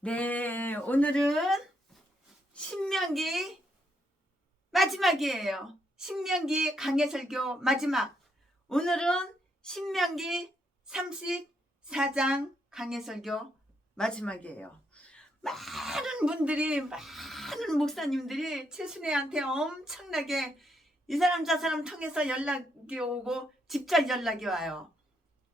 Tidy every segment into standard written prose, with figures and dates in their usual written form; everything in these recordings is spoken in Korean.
네, 오늘은 신명기 마지막이에요. 신명기 강해설교 마지막. 오늘은 신명기 34장 강해설교 마지막이에요. 많은 분들이, 많은 목사님들이 최순애한테 엄청나게 이 사람 저 사람 통해서 연락이 오고 직접 연락이 와요.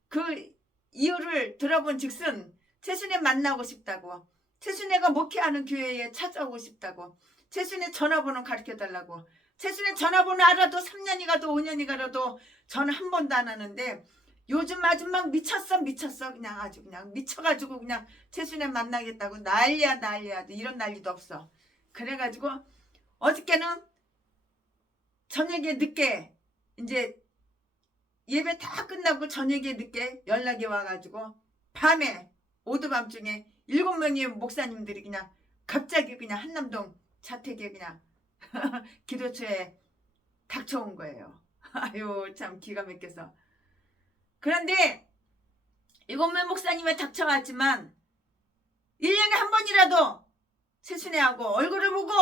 그 이유를 들어본 즉슨 최순애 만나고 싶다고, 최순애가 목회하는 교회에 찾아오고 싶다고, 최순애 전화번호 가르쳐달라고. 최순애 전화번호 알아도 3년이 가도 5년이 가도 전화 한 번도 안 하는데 요즘 아주 막 미쳤어. 그냥 아주 그냥 미쳐가지고 그냥 최순애 만나겠다고 난리야. 이런 난리도 없어. 그래가지고 어저께는 저녁에 늦게 이제 예배 다 끝나고 저녁에 늦게 연락이 와가지고 밤에 오두밤중에 7명의 목사님들이 그냥 갑자기 그냥 한남동 자택에 그냥 기도처에 닥쳐온 거예요. 아유 참 기가 막혀서. 그런데 7명 목사님에 닥쳐왔지만 1년에 한 번이라도 최순애하고 얼굴을 보고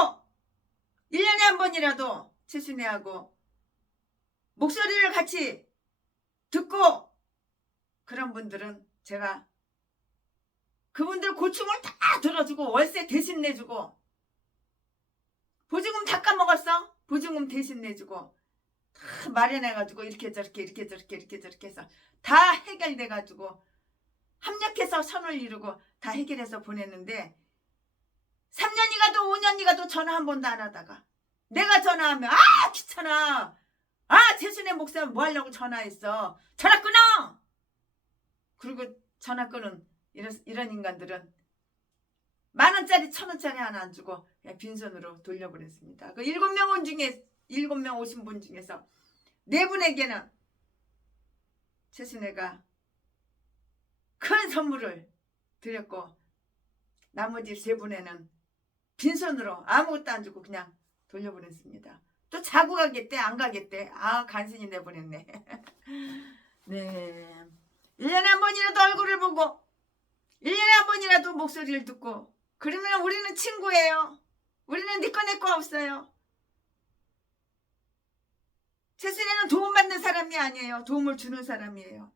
1년에 한 번이라도 최순애하고 목소리를 같이 듣고 그런 분들은 제가 그분들 고충을 다 들어주고 월세 대신 내주고 보증금 다 까먹었어? 보증금 대신 내주고 다 마련해가지고 이렇게 저렇게 해서 다 해결돼가지고 합력해서 선을 이루고 다 해결해서 보냈는데 3년이 가도 5년이 가도 전화 한 번도 안 하다가 내가 전화하면 귀찮아. 최순애 목사 뭐 하려고 전화했어. 전화 끊어. 그리고 전화 끊은 이런 인간들은 10,000원짜리 1,000원짜리 하나 안 주고 그냥 빈손으로 돌려보냈습니다. 그 7명 오신 분 중에서 4분에게는 최순애가 큰 선물을 드렸고 나머지 3분에는 빈손으로 아무것도 안 주고 그냥 돌려보냈습니다. 또 자고 가겠대 안 가겠대. 간신히 내보냈네. 네, 1년에 한 번이라도 얼굴을 보고 1년에 한 번이라도 목소리를 듣고 그러면 우리는 친구예요. 우리는 니꺼 내꺼 없어요. 최순애는 도움받는 사람이 아니에요. 도움을 주는 사람이에요.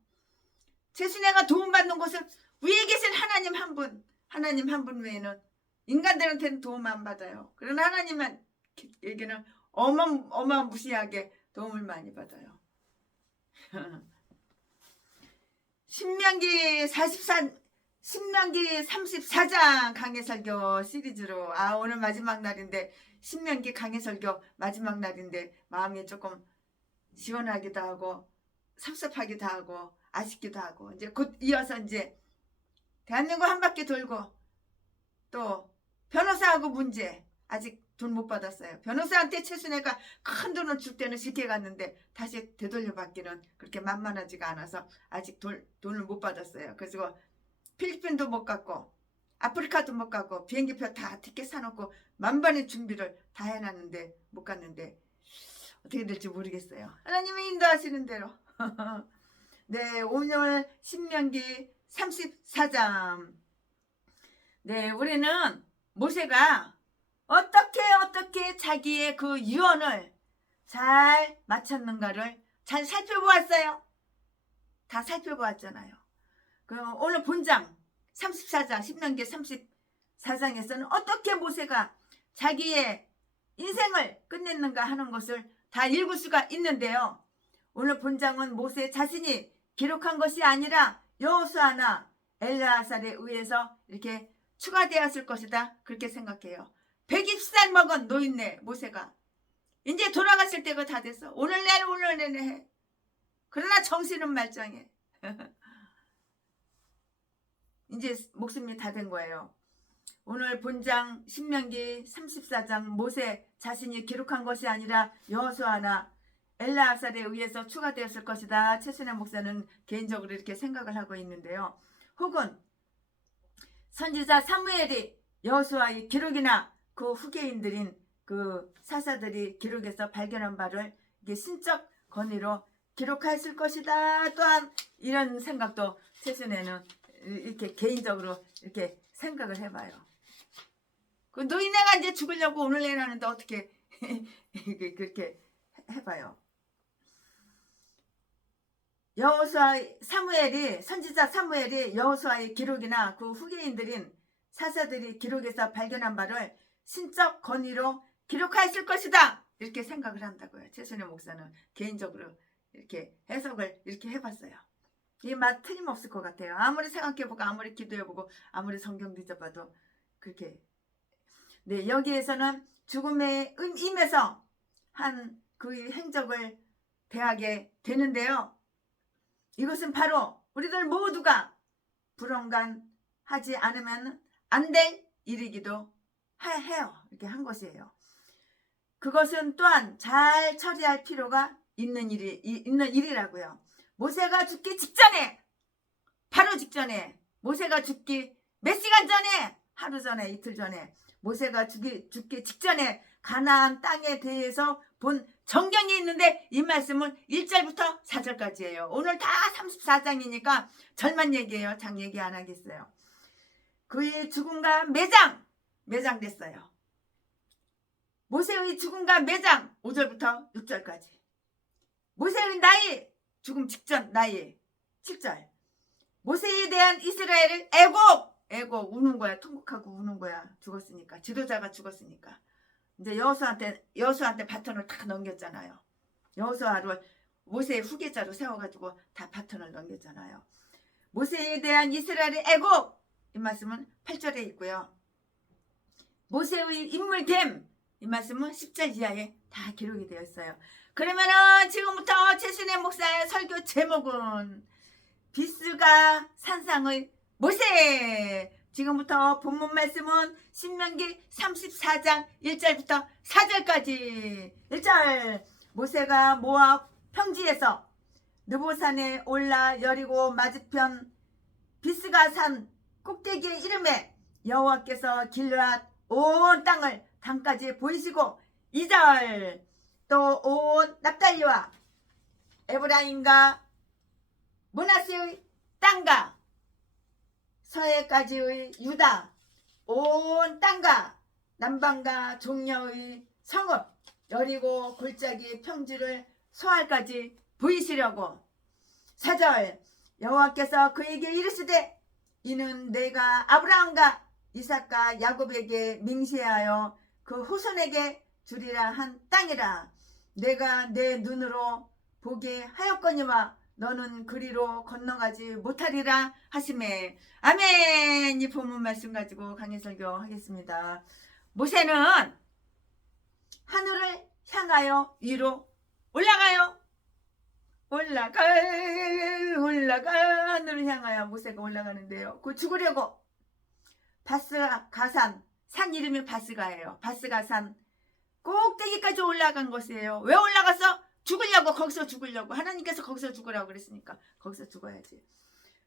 최순애가 도움받는 곳은 위에 계신 하나님 한 분 외에는 인간들한테는 도움 안 받아요. 그러나 하나님에게는 어마무시하게 도움을 많이 받아요. 신명기 34장 강해설교 시리즈로 오늘 마지막 날인데 신명기 강해설교 마지막 날인데 마음이 조금 시원하기도 하고 섭섭하기도 하고 아쉽기도 하고 이제 곧 이어서 이제 대한민국 한 바퀴 돌고 또 변호사하고 문제 아직 돈 못 받았어요. 변호사한테 최순애가 큰 돈을 줄 때는 쉽게 갔는데 다시 되돌려받기는 그렇게 만만하지가 않아서 아직 돈을 못 받았어요. 그래서 필리핀도 못 갔고 아프리카도 못 가고 비행기표 다 티켓 사놓고 만반의 준비를 다 해놨는데 못 갔는데 어떻게 될지 모르겠어요. 하나님이 인도하시는 대로. 네, 오늘 신명기 34장. 네, 우리는 모세가 어떻게 자기의 그 유언을 잘 마쳤는가를 잘 살펴보았어요. 다 살펴보았잖아요. 그럼 오늘 본장 34장 신명기 34장에서는 어떻게 모세가 자기의 인생을 끝냈는가 하는 것을 다 읽을 수가 있는데요. 오늘 본장은 모세 자신이 기록한 것이 아니라 여호수아나 엘르아살에 의해서 이렇게 추가되었을 것이다. 그렇게 생각해요. 120살 먹은 노인네 모세가 이제 돌아가실 때가 다 됐어. 오늘 내내 해. 그러나 정신은 말짱해. 이제 목숨이 다 된 거예요. 오늘 본장 신명기 34장 모세 자신이 기록한 것이 아니라 여호수아나 엘르아살에 의해서 추가되었을 것이다. 최순애 목사는 개인적으로 이렇게 생각을 하고 있는데요. 혹은 선지자 사무엘이 여호수아의 기록이나 그 후계인들인 그 사사들이 기록해서 발견한 바를 이게 신적 권위로 기록했을 것이다. 또한 이런 생각도 최순애는 이렇게 개인적으로 이렇게 생각을 해봐요. 그 노인네가 이제 죽으려고 오늘 내라는데 어떻게 그렇게 해봐요. 여호수아 사무엘이 선지자 사무엘이 여호수아의 기록이나 그 후계인들인 사사들이 기록에서 발견한 바를 신적 권위로 기록하였을 것이다 이렇게 생각을 한다고요. 최순애 목사는 개인적으로 이렇게 해석을 이렇게 해봤어요. 이 말 틀림없을 것 같아요. 아무리 생각해보고 아무리 기도해보고 아무리 성경 뒤져봐도 그렇게. 네, 여기에서는 죽음의 임에서 한 그 행적을 대하게 되는데요. 이것은 바로 우리들 모두가 불언간하지 않으면 안 될 일이기도 해요. 이렇게 한 것이에요. 그것은 또한 잘 처리할 필요가 있는 일이라고요. 모세가 죽기 직전에, 바로 직전에, 모세가 죽기 몇 시간 전에, 하루 전에, 이틀 전에, 모세가 죽기 직전에 가나안 땅에 대해서 본 정경이 있는데 이 말씀은 1절부터 4절까지예요. 오늘 다 34장이니까 절만 얘기해요. 장 얘기 안 하겠어요. 그의 죽음과 매장됐어요. 모세의 죽음과 매장 5절부터 6절까지. 모세의 나이, 죽음 직전 나이 7절. 모세에 대한 이스라엘을 애곡 우는 거야. 통곡하고 우는 거야. 죽었으니까. 지도자가 죽었으니까. 이제 여호수아한테 바톤을 다 넘겼잖아요. 여호수아를 모세의 후계자로 세워가지고 다 바톤을 넘겼잖아요. 모세에 대한 이스라엘의 애곡 이 말씀은 8절에 있고요. 모세의 인물됨 이 말씀은 10절 이하에 다 기록이 되어 있어요. 그러면은 지금부터 최순애 목사의 설교 제목은 비스가 산상의 모세. 지금부터 본문 말씀은 신명기 34장 1절부터 4절까지. 1절 모세가 모압 평지에서 느보산에 올라 여리고 맞은편 비스가 산 꼭대기의 이름에 여호와께서 길르앗 온 땅을 강까지 보이시고 2절 또 온 납달리와 에브라임과 므낫세의 땅과 서해까지의 유다 온 땅과 남방과 종려의 성읍 여리고 골짜기 평지를 소알까지 보이시려고. 4절 여호와께서 그에게 이르시되 이는 내가 아브라함과 이삭과 야곱에게 맹세하여 그 후손에게 주리라 한 땅이라. 내가 내 눈으로 보게 하였거니와 너는 그리로 건너가지 못하리라 하시매. 아멘. 이 본문 말씀 가지고 강의 설교하겠습니다. 모세는 하늘을 향하여 위로 올라가 하늘을 향하여 모세가 올라가는데요. 그 죽으려고 바스가산 산 이름이 바스가예요. 바스가산 꼭대기까지 올라간 것이에요. 왜 올라갔어? 죽으려고. 거기서 죽으려고. 하나님께서 거기서 죽으라고 그랬으니까 거기서 죽어야지.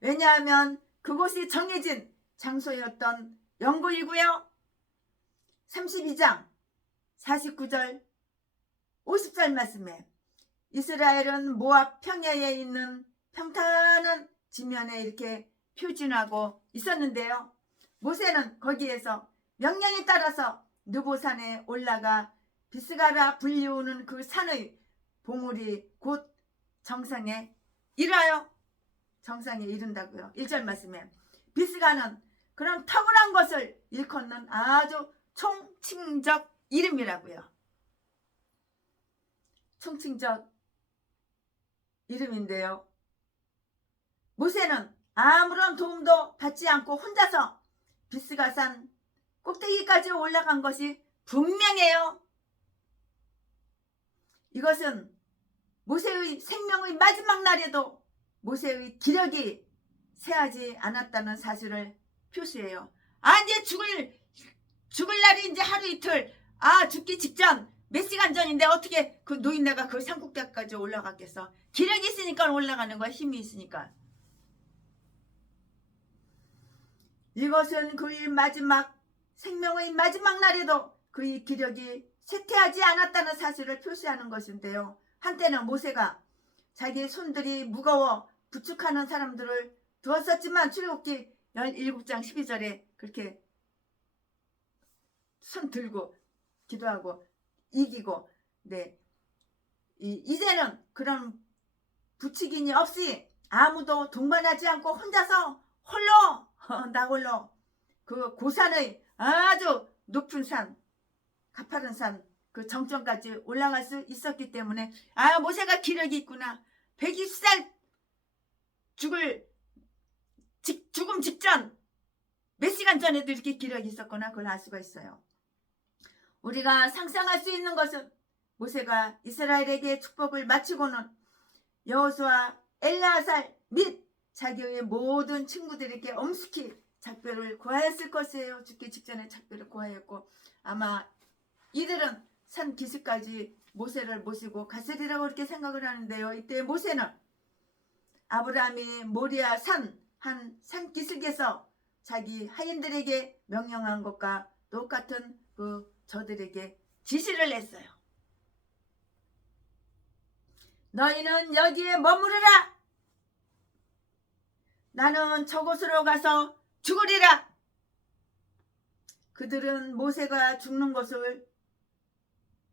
왜냐하면 그곳이 정해진 장소였던 연고이고요. 32장 49절 50절 말씀에 이스라엘은 모압 평야에 있는 평탄한 지면에 이렇게 표진하고 있었는데요. 모세는 거기에서 명령에 따라서 느보산에 올라가 비스가라 불리우는 그 산의 봉우리 곧 정상에 이르러요. 정상에 이른다고요. 1절 말씀에 비스가는 그런 탁월한 것을 일컫는 아주 총칭적 이름이라고요. 총칭적 이름인데요. 모세는 아무런 도움도 받지 않고 혼자서 비스가산 꼭대기까지 올라간 것이 분명해요. 이것은 모세의 생명의 마지막 날에도 모세의 기력이 쇠하지 않았다는 사실을 표시해요. 이제 죽을 날이 이제 하루 이틀, 죽기 직전 몇 시간 전인데 어떻게 그 노인네가 그 산꼭대기까지 올라갔겠어? 기력이 있으니까 올라가는 거야. 힘이 있으니까. 이것은 그의 마지막 생명의 마지막 날에도 그의 기력이 쇠퇴하지 않았다는 사실을 표시하는 것인데요. 한때는 모세가 자기 손들이 무거워 부축하는 사람들을 두었었지만 출애굽기 17장 12절에 그렇게 손 들고 기도하고 이기고, 네, 이제는 그런 부치긴이 없이 아무도 동반하지 않고 혼자서 홀로 나 홀로 그 고산의 아주 높은 산, 가파른 산 그 정점까지 올라갈 수 있었기 때문에 모세가 기력이 있구나. 120살 죽음 직전 몇 시간 전에도 이렇게 기력이 있었거나 그걸 알 수가 있어요. 우리가 상상할 수 있는 것은 모세가 이스라엘에게 축복을 마치고는 여호수아, 엘르아살 및 자기의 모든 친구들에게 엄숙히 작별을 구하였을 것이에요. 죽기 직전에 작별을 구하였고, 아마 이들은 산 기슭까지 모세를 모시고 갔으리라고 그렇게 생각을 하는데요. 이때 모세는 아브라함이 모리아 한 산 기슭에서 자기 하인들에게 명령한 것과 똑같은 그 저들에게 지시를 냈어요. 너희는 여기에 머무르라. 나는 저곳으로 가서 죽으리라. 그들은 모세가 죽는 것을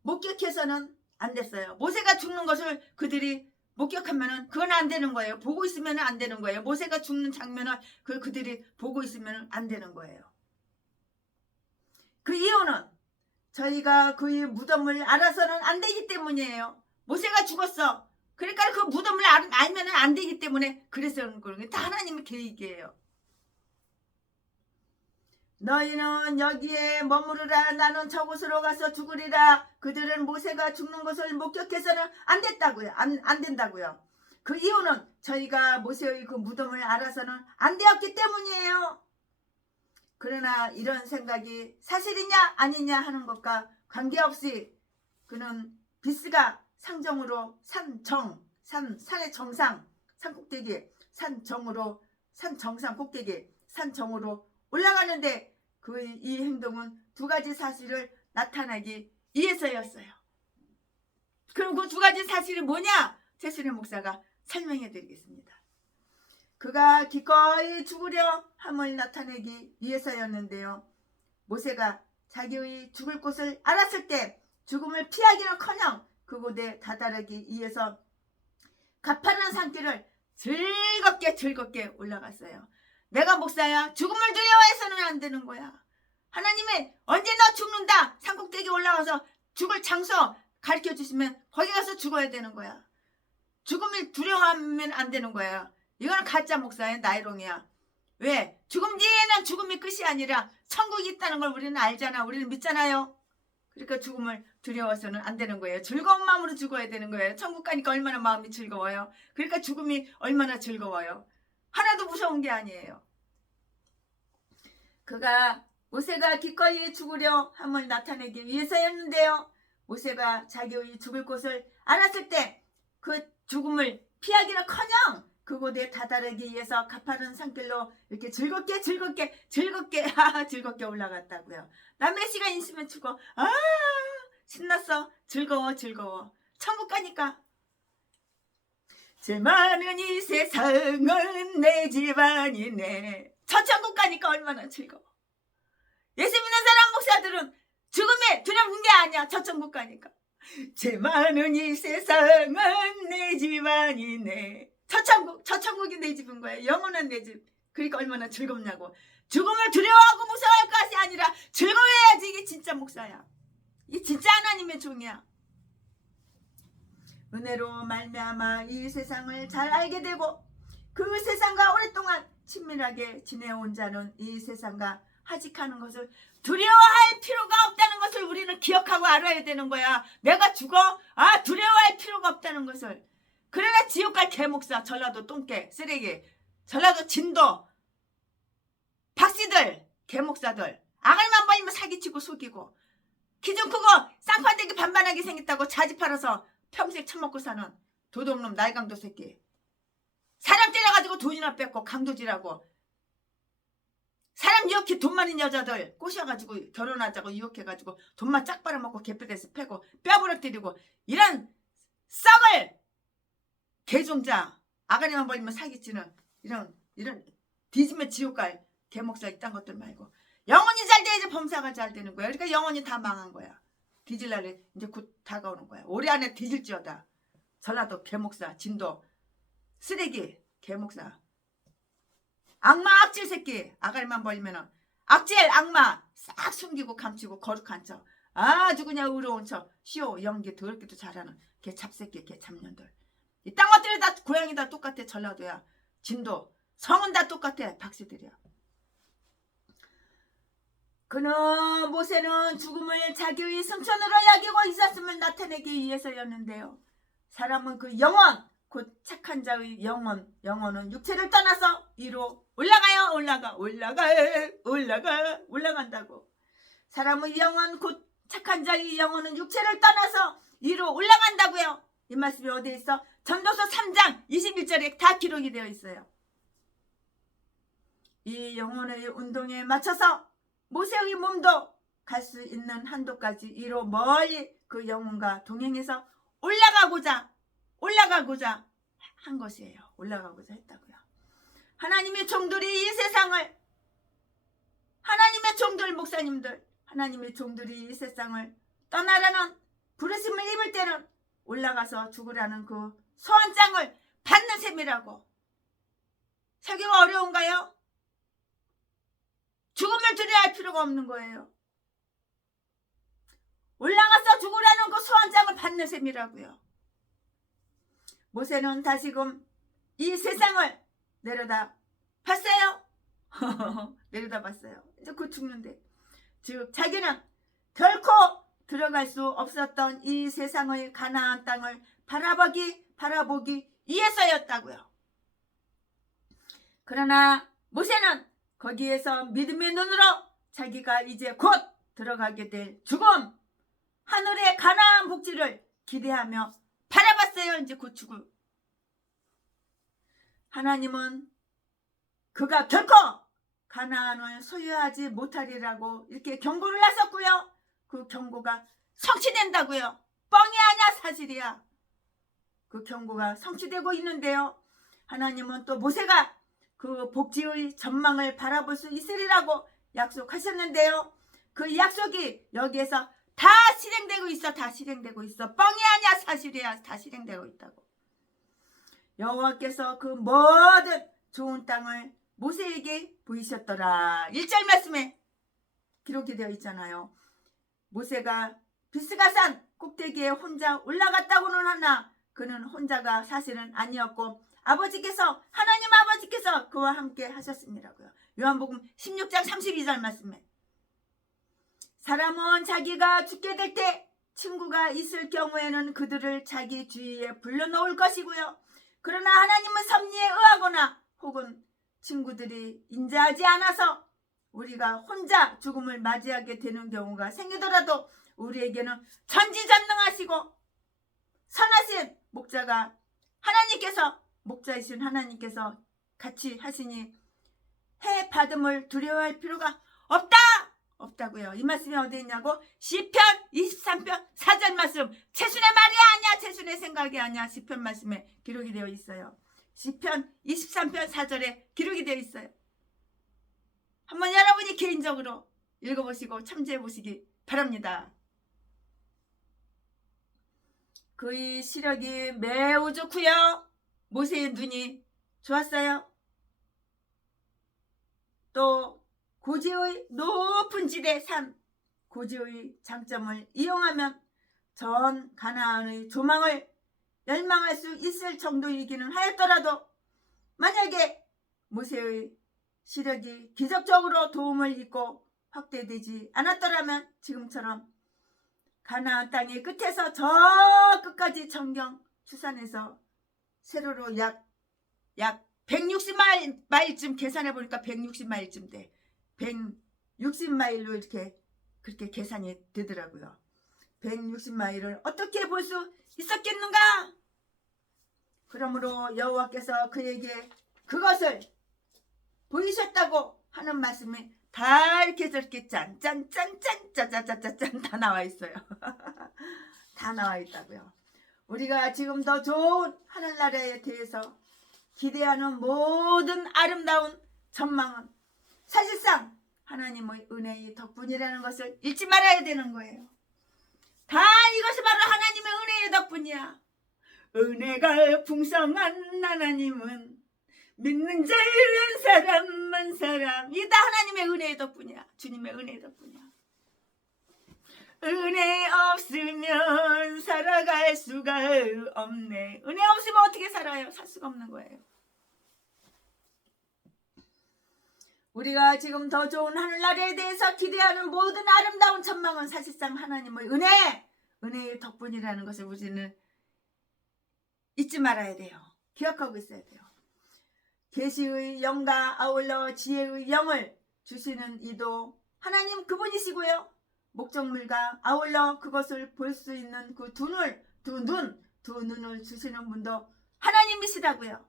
목격해서는 안 됐어요. 모세가 죽는 것을 그들이 목격하면은 그건 안 되는 거예요. 보고 있으면 안 되는 거예요. 모세가 죽는 장면을 그들이 보고 있으면 안 되는 거예요. 그 이유는 저희가 그의 무덤을 알아서는 안 되기 때문이에요. 모세가 죽었어. 그러니까 그 무덤을 알면 안 되기 때문에 그래서 그런 게 다 하나님의 계획이에요. 너희는 여기에 머무르라. 나는 저곳으로 가서 죽으리라. 그들은 모세가 죽는 것을 목격해서는 안 됐다고요. 안 된다고요. 그 이유는 저희가 모세의 그 무덤을 알아서는 안 되었기 때문이에요. 그러나 이런 생각이 사실이냐 아니냐 하는 것과 관계없이 그는 비스가 상정으로 산의 정상, 산 꼭대기, 산 정상 꼭대기, 산 정으로 올라가는데 이 행동은 두 가지 사실을 나타나기 위해서였어요. 그럼 그 두 가지 사실이 뭐냐? 최순혜 목사가 설명해 드리겠습니다. 그가 기꺼이 죽으려 함을 나타내기 위해서였는데요. 모세가 자기의 죽을 곳을 알았을 때 죽음을 피하기는커녕 그곳에 다다르기 위해서 가파른 산길을 즐겁게 올라갔어요. 내가 목사야. 죽음을 두려워해서는 안 되는 거야. 하나님이 언제 너 죽는다 산꼭대기 올라가서 죽을 장소 가르쳐 주시면 거기 가서 죽어야 되는 거야. 죽음을 두려워하면 안 되는 거야. 이거는 가짜 목사야. 나이롱이야. 왜? 죽음 뒤에는 죽음이 끝이 아니라 천국이 있다는 걸 우리는 알잖아. 우리는 믿잖아요. 그러니까 죽음을 두려워서는 안 되는 거예요. 즐거운 마음으로 죽어야 되는 거예요. 천국 가니까 얼마나 마음이 즐거워요. 그러니까 죽음이 얼마나 즐거워요. 하나도 무서운 게 아니에요. 모세가 기꺼이 죽으려 함을 나타내기 위해서였는데요. 모세가 자기의 죽을 곳을 알았을 때 그 죽음을 피하기는커녕 그곳에 다다르기 위해서 가파른 산길로 이렇게 즐겁게 올라갔다고요. 나 몇 시간 있으면 죽어. 신났어. 즐거워. 천국 가니까. 제일 많은 이 세상은 내 집안이네. 저 천국 가니까 얼마나 즐거워. 예수 믿는 사람 목사들은 죽음에 두려운 게 아니야. 저 천국 가니까. 제일 많은 이 세상은 내 집안이네. 저 천국이 내 집인 거예요. 영원한 내 집. 그러니까 얼마나 즐겁냐고. 죽음을 두려워하고 무서워할 것이 아니라 즐거워해야지. 이게 진짜 목사야. 이게 진짜 하나님의 종이야. 은혜로 말미암아 이 세상을 잘 알게 되고 그 세상과 오랫동안 친밀하게 지내온 자는 이 세상과 하직하는 것을 두려워할 필요가 없다는 것을 우리는 기억하고 알아야 되는 거야. 내가 죽어? 두려워할 필요가 없다는 것을. 그러나 지옥 갈 개목사, 전라도 똥개, 쓰레기, 전라도 진도 박씨들, 개목사들 아갈만 보이면 사기치고 속이고 키 좀 크고 쌍판대기 반반하게 생겼다고 자지 팔아서 평생 처먹고 사는 도둑놈 날강도 새끼. 사람 때려가지고 돈이나 뺏고 강도질하고 사람 유혹해 돈 많은 여자들 꼬셔가지고 결혼하자고 유혹해가지고 돈만 짝 빨아먹고 개뼈대서 패고 뼈 부러뜨리고 이런 썩을 개종자 아가리만 벌리면 사기치는 이런 이런 뒤지면 지옥 갈 개목사 이딴 것들 말고 영혼이 잘 돼야지 범사가 잘 되는 거야. 그러니까 영혼이 다 망한 거야. 뒤질 날이 이제 곧 다가오는 거야. 올해 안에 뒤질지어다. 전라도 개목사 진도 쓰레기 개목사 악마 악질 새끼 아가리만 벌리면은 악질 악마 싹 숨기고 감추고 거룩한 척 아주 그냥 의로운 척 시오 연기 더럽게도 잘하는 개 잡새끼 개 잡년들 이 땅 것들이 다 고향이 다 똑같아. 전라도야 진도 성은 다 똑같아. 박씨들이야. 그는 모세는 죽음을 자기의 승천으로 여기고 있었음을 나타내기 위해서였는데요. 사람은 그 영혼 곧 착한 자의 영혼은 육체를 떠나서 위로 올라가요. 올라간다고. 사람의 영혼 곧 착한 자의 영혼은 육체를 떠나서 위로 올라간다고요. 이 말씀이 어디에 있어? 전도서 3장 21절에 다 기록이 되어 있어요. 이 영혼의 운동에 맞춰서 모세의 몸도 갈 수 있는 한도까지 위로 멀리 그 영혼과 동행해서 올라가고자 한 것이에요. 올라가고자 했다고요. 하나님의 종들이 이 세상을 하나님의 종들 목사님들 하나님의 종들이 이 세상을 떠나라는 부르심을 입을 때는 올라가서 죽으라는 그 소환장을 받는 셈이라고. 설교가 어려운가요? 죽음을 두려워할 필요가 없는 거예요. 올라가서 죽으라는 그 소환장을 받는 셈이라고요. 모세는 다시금 이 세상을 내려다 봤어요. 내려다 봤어요. 이제 곧 죽는데. 즉 자기는 결코 들어갈 수 없었던 이 세상의 가나안 땅을 바라보기 위해서였다고요. 그러나 모세는 거기에서 믿음의 눈으로 자기가 이제 곧 들어가게 될 죽음, 하늘의 가나안 복지를 기대하며 바라봤어요. 이제 곧 죽을. 하나님은 그가 결코 가나안을 소유하지 못하리라고 이렇게 경고를 하셨고요. 그 경고가 성취된다고요. 뻥이 아니야, 사실이야. 그 경고가 성취되고 있는데요. 하나님은 또 모세가 그 복지의 전망을 바라볼 수 있으리라고 약속하셨는데요. 그 약속이 여기에서 다 실행되고 있어. 다 실행되고 있어. 뻥이 아니야, 사실이야. 다 실행되고 있다고. 여호와께서 그 모든 좋은 땅을 모세에게 보이셨더라. 1절 말씀에 기록이 되어 있잖아요. 모세가 비스가산 꼭대기에 혼자 올라갔다고는 하나 그는 혼자가 사실은 아니었고 하나님 아버지께서 그와 함께 하셨습니다고요. 요한복음 16장 32절 말씀에 사람은 자기가 죽게 될 때 친구가 있을 경우에는 그들을 자기 주위에 불러놓을 것이고요. 그러나 하나님은 섭리에 의하거나 혹은 친구들이 인자하지 않아서 우리가 혼자 죽음을 맞이하게 되는 경우가 생기더라도 우리에게는 전지전능하시고 선하신 목자이신 하나님께서 같이 하시니 해 받음을 두려워할 필요가 없다고요. 이 말씀이 어디 있냐고? 시편 23편 4절 말씀. 최순의 말이 아니야. 최순의 생각이 아니야. 시편 말씀에 기록이 되어 있어요. 시편 23편 4절에 기록이 되어 있어요. 한번 여러분이 개인적으로 읽어보시고 참조해 보시기 바랍니다. 그의 시력이 매우 좋고요. 모세의 눈이 좋았어요. 또 고지의 높은 지대 산 고지의 장점을 이용하면 전 가나안의 조망을 열망할 수 있을 정도이기는 하였더라도 만약에 모세의 시력이 기적적으로 도움을 입고 확대되지 않았더라면 지금처럼 가나안 땅의 끝에서 저 끝까지 전경 추산해서 세로로 약 160마일쯤 계산해 보니까 160마일쯤 돼. 160마일로 그렇게 계산이 되더라고요. 160마일을 어떻게 볼 수 있었겠는가? 그러므로 여호와께서 그에게 그것을 보이셨다고 하는 말씀이 다 이렇게 저렇게 짠짠짠짠 짜자자자짠 다 나와 있어요. 다 나와 있다고요. 우리가 지금 더 좋은 하늘나라에 대해서 기대하는 모든 아름다운 전망은 사실상 하나님의 은혜의 덕분이라는 것을 잊지 말아야 되는 거예요. 다 이것이 바로 하나님의 은혜의 덕분이야. 은혜가 풍성한 하나님은 믿는 자의 한 사람 한 사람 이게 다 하나님의 은혜의 덕분이야. 주님의 은혜의 덕분이야. 은혜 없으면 살아갈 수가 없네. 은혜 없으면 어떻게 살아요? 살 수가 없는 거예요. 우리가 지금 더 좋은 하늘나라에 대해서 기대하는 모든 아름다운 전망은 사실상 하나님의 은혜의 덕분이라는 것을 우리는 잊지 말아야 돼요. 기억하고 있어야 돼요. 계시의 영과 아울러 지혜의 영을 주시는 이도 하나님 그분이시고요. 목적물과 아울러 그것을 볼 수 있는 그 두 눈을 주시는 분도 하나님이시다고요.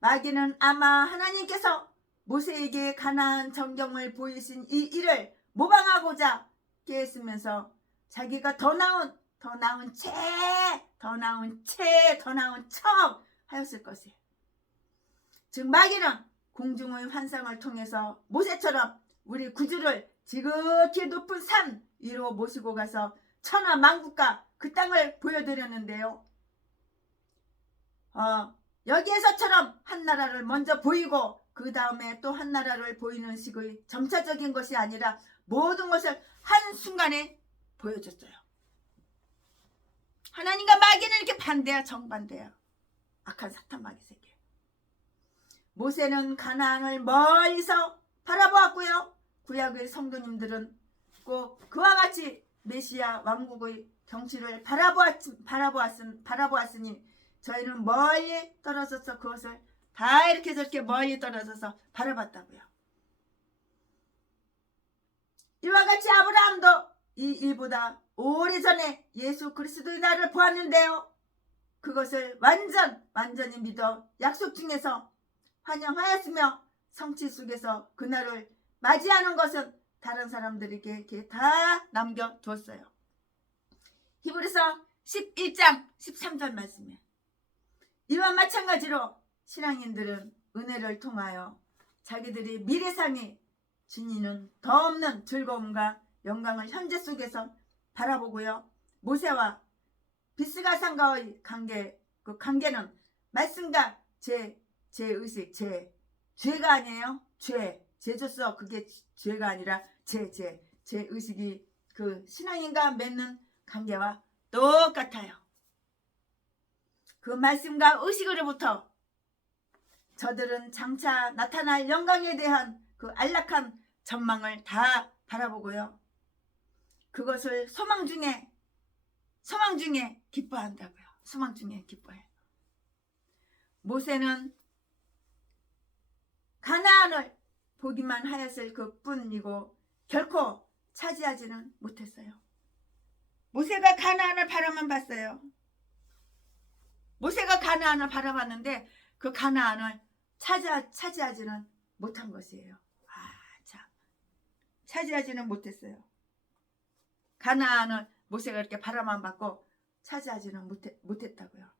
마귀는 아마 하나님께서 모세에게 가나안 전경을 보이신 이 일을 모방하고자 깨쓰면서 자기가 더 나은 척 하였을 것이에요. 즉 마귀는 공중의 환상을 통해서 모세처럼 우리 구주를 지극히 높은 산 위로 모시고 가서 천하 만국과 그 땅을 보여드렸는데요. 여기에서처럼 한 나라를 먼저 보이고 그 다음에 또 한 나라를 보이는 식의 점차적인 것이 아니라 모든 것을 한순간에 보여줬어요. 하나님과 마귀는 이렇게 반대야, 정반대야. 악한 사탄 마귀 세계. 모세는 가나안을 멀리서 바라보았고요. 구약의 성도님들은 꼭 그와 같이 메시아 왕국의 정치를 바라보았으니 저희는 멀리 떨어져서 그것을 다 이렇게 저렇게 멀리 떨어져서 바라봤다고요. 이와 같이 아브라함도 이 일보다 오래전에 예수 그리스도의 날을 보았는데요. 그것을 완전히 믿어 약속 중에서 환영하였으며 성취 속에서 그날을 맞이하는 것은 다른 사람들에게 이렇게 다 남겨두었어요. 히브리서 11장 13절 말씀에 이와 마찬가지로 신앙인들은 은혜를 통하여 자기들이 미래상에 지니는 더 없는 즐거움과 영광을 현재 속에서 바라보고요. 모세와 비스가산과의 그 관계는 말씀과 제 의식, 죄가 아니에요. 죄줬어. 그게 죄가 아니라 제 의식이 그 신앙인과 맺는 관계와 똑같아요. 그 말씀과 의식으로부터 저들은 장차 나타날 영광에 대한 그 안락한 전망을 다 바라보고요. 그것을 소망 중에 기뻐한다고요. 소망 중에 기뻐해요. 모세는 가나안을 보기만 하였을 그뿐이고 결코 차지하지는 못했어요. 모세가 가나안을 바라만 봤어요. 모세가 가나안을 바라봤는데 그 가나안을 차지하지는 못한 것이에요. 참. 차지하지는 못했어요. 가나안을 모세가 이렇게 바라만 봤고 차지하지는 못했다고요.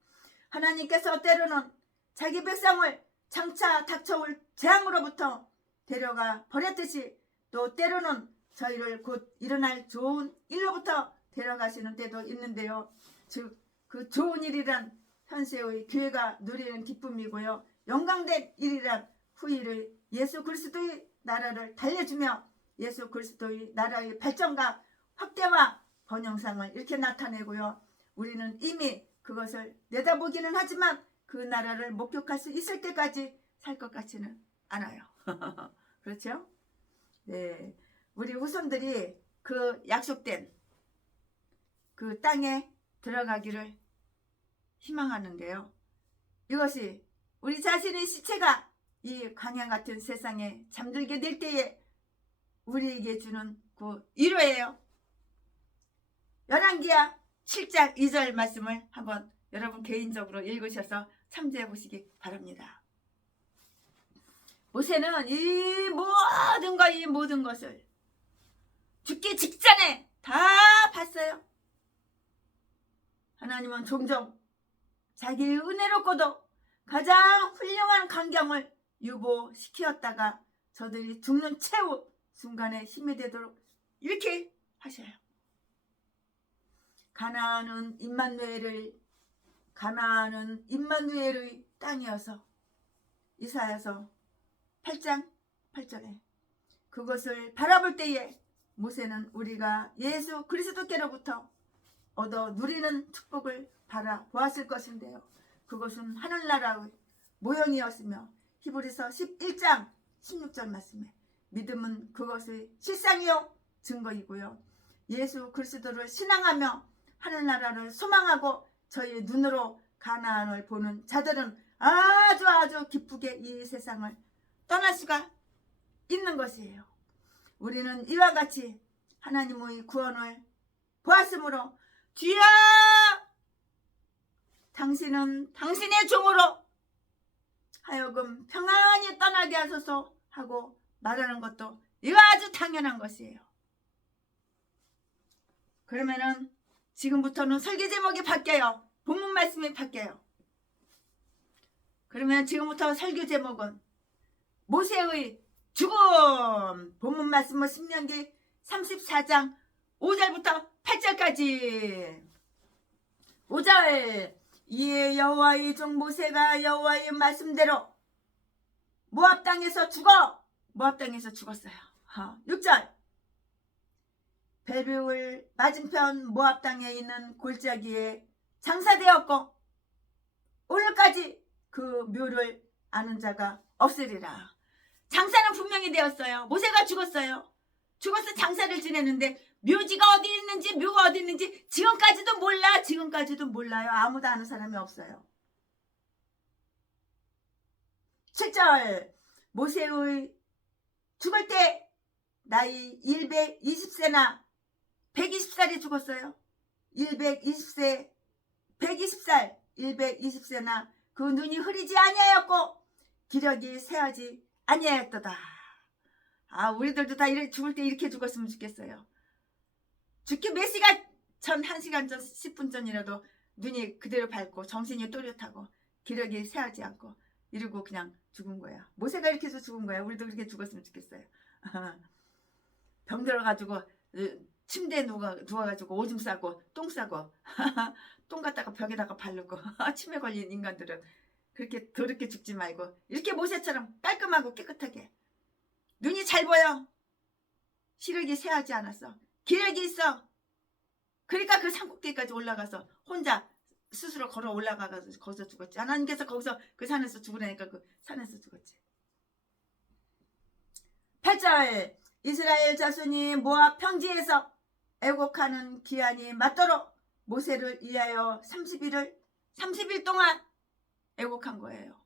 하나님께서 때로는 자기 백성을 장차 닥쳐올 재앙으로부터 데려가 버렸듯이 또 때로는 저희를 곧 일어날 좋은 일로부터 데려가시는 때도 있는데요. 즉 그 좋은 일이란 현세의 교회가 누리는 기쁨이고요. 영광된 일이란 후일의 예수 그리스도의 나라를 달래주며 예수 그리스도의 나라의 발전과 확대와 번영상을 이렇게 나타내고요. 우리는 이미 그것을 내다보기는 하지만 그 나라를 목격할 수 있을 때까지 살 것 같지는 않아요. 그렇죠? 네, 우리 후손들이 그 약속된 그 땅에 들어가기를 희망하는데요. 이것이 우리 자신의 시체가 이 광야 같은 세상에 잠들게 될 때에 우리에게 주는 그 위로예요. 열왕기하 7장 2절 말씀을 한번 여러분 개인적으로 읽으셔서 참조해 보시기 바랍니다. 모세는 이 모든 것을 죽기 직전에 다 봤어요. 하나님은 종종 자기의 은혜롭고도 가장 훌륭한 광경을 유보시키었다가 저들이 죽는 최후 순간에 힘이 되도록 이렇게 하셔요. 가나안은 임마누엘의 땅이어서 이사야서 8장 8절에 그것을 바라볼 때에 모세는 우리가 예수 그리스도께로부터 얻어 누리는 축복을 바라보았을 것인데요. 그것은 하늘나라의 모형이었으며 히브리서 11장 16절 말씀에 믿음은 그것의 실상이요 증거이고요. 예수 그리스도를 신앙하며 하늘나라를 소망하고 저희의 눈으로 가나안을 보는 자들은 아주 기쁘게 이 세상을 떠날 수가 있는 것이에요. 우리는 이와 같이 하나님의 구원을 보았으므로 주여 당신은 당신의 종으로 하여금 평안히 떠나게 하소서 하고 말하는 것도 이거 아주 당연한 것이에요. 그러면은 지금부터는 설교 제목이 바뀌어요. 본문 말씀이 바뀌어요. 그러면 지금부터 설교 제목은 모세의 죽음. 본문 말씀은 신명기 34장 5절부터 8절까지. 5절 이에 여호와의 종 모세가 여호와의 말씀대로 모압 땅에서 죽었어요. 6절 베르울 맞은편 모압 땅에 있는 골짜기에 장사되었고 오늘까지 그 묘를 아는 자가 없으리라. 장사는 분명히 되었어요. 모세가 죽었어요. 죽어서 장사를 지내는데 묘지가 어디 있는지 묘가 어디 있는지 지금까지도 몰라요. 아무도 아는 사람이 없어요. 7절 모세의 죽을 때 나이 120세나 120살이 죽었어요. 120세 120살 120세나 그 눈이 흐리지 아니하였고 기력이 쇠하지 아니하였도다. 우리들도 다 죽을 때 이렇게 죽었으면 좋겠어요. 죽기 몇 시간 전, 1시간 전, 10분 전이라도 눈이 그대로 밝고 정신이 또렷하고 기력이 쇠하지 않고 이러고 그냥 죽은 거야. 모세가 이렇게 해서 죽은 거야. 우리도 그렇게 죽었으면 좋겠어요. 병 들어가지고 침대에 누워가지고 오줌 싸고 똥 싸고 똥 갖다가 벽에다가 바르고 치매 걸린 인간들은 그렇게 더럽게 죽지 말고 이렇게 모세처럼 깔끔하고 깨끗하게 눈이 잘 보여. 시력이 쇠하지 않았어. 기력이 있어. 그러니까 그 산꼭대기까지 올라가서 혼자 스스로 걸어 올라가서 거기서 죽었지. 하나님께서 거기서 그 산에서 죽으라니까 그 산에서 죽었지. 8절 이스라엘 자손이 모압 평지에서 애곡하는 기한이 맞도록 모세를 위하여 30일 동안 애곡한 거예요.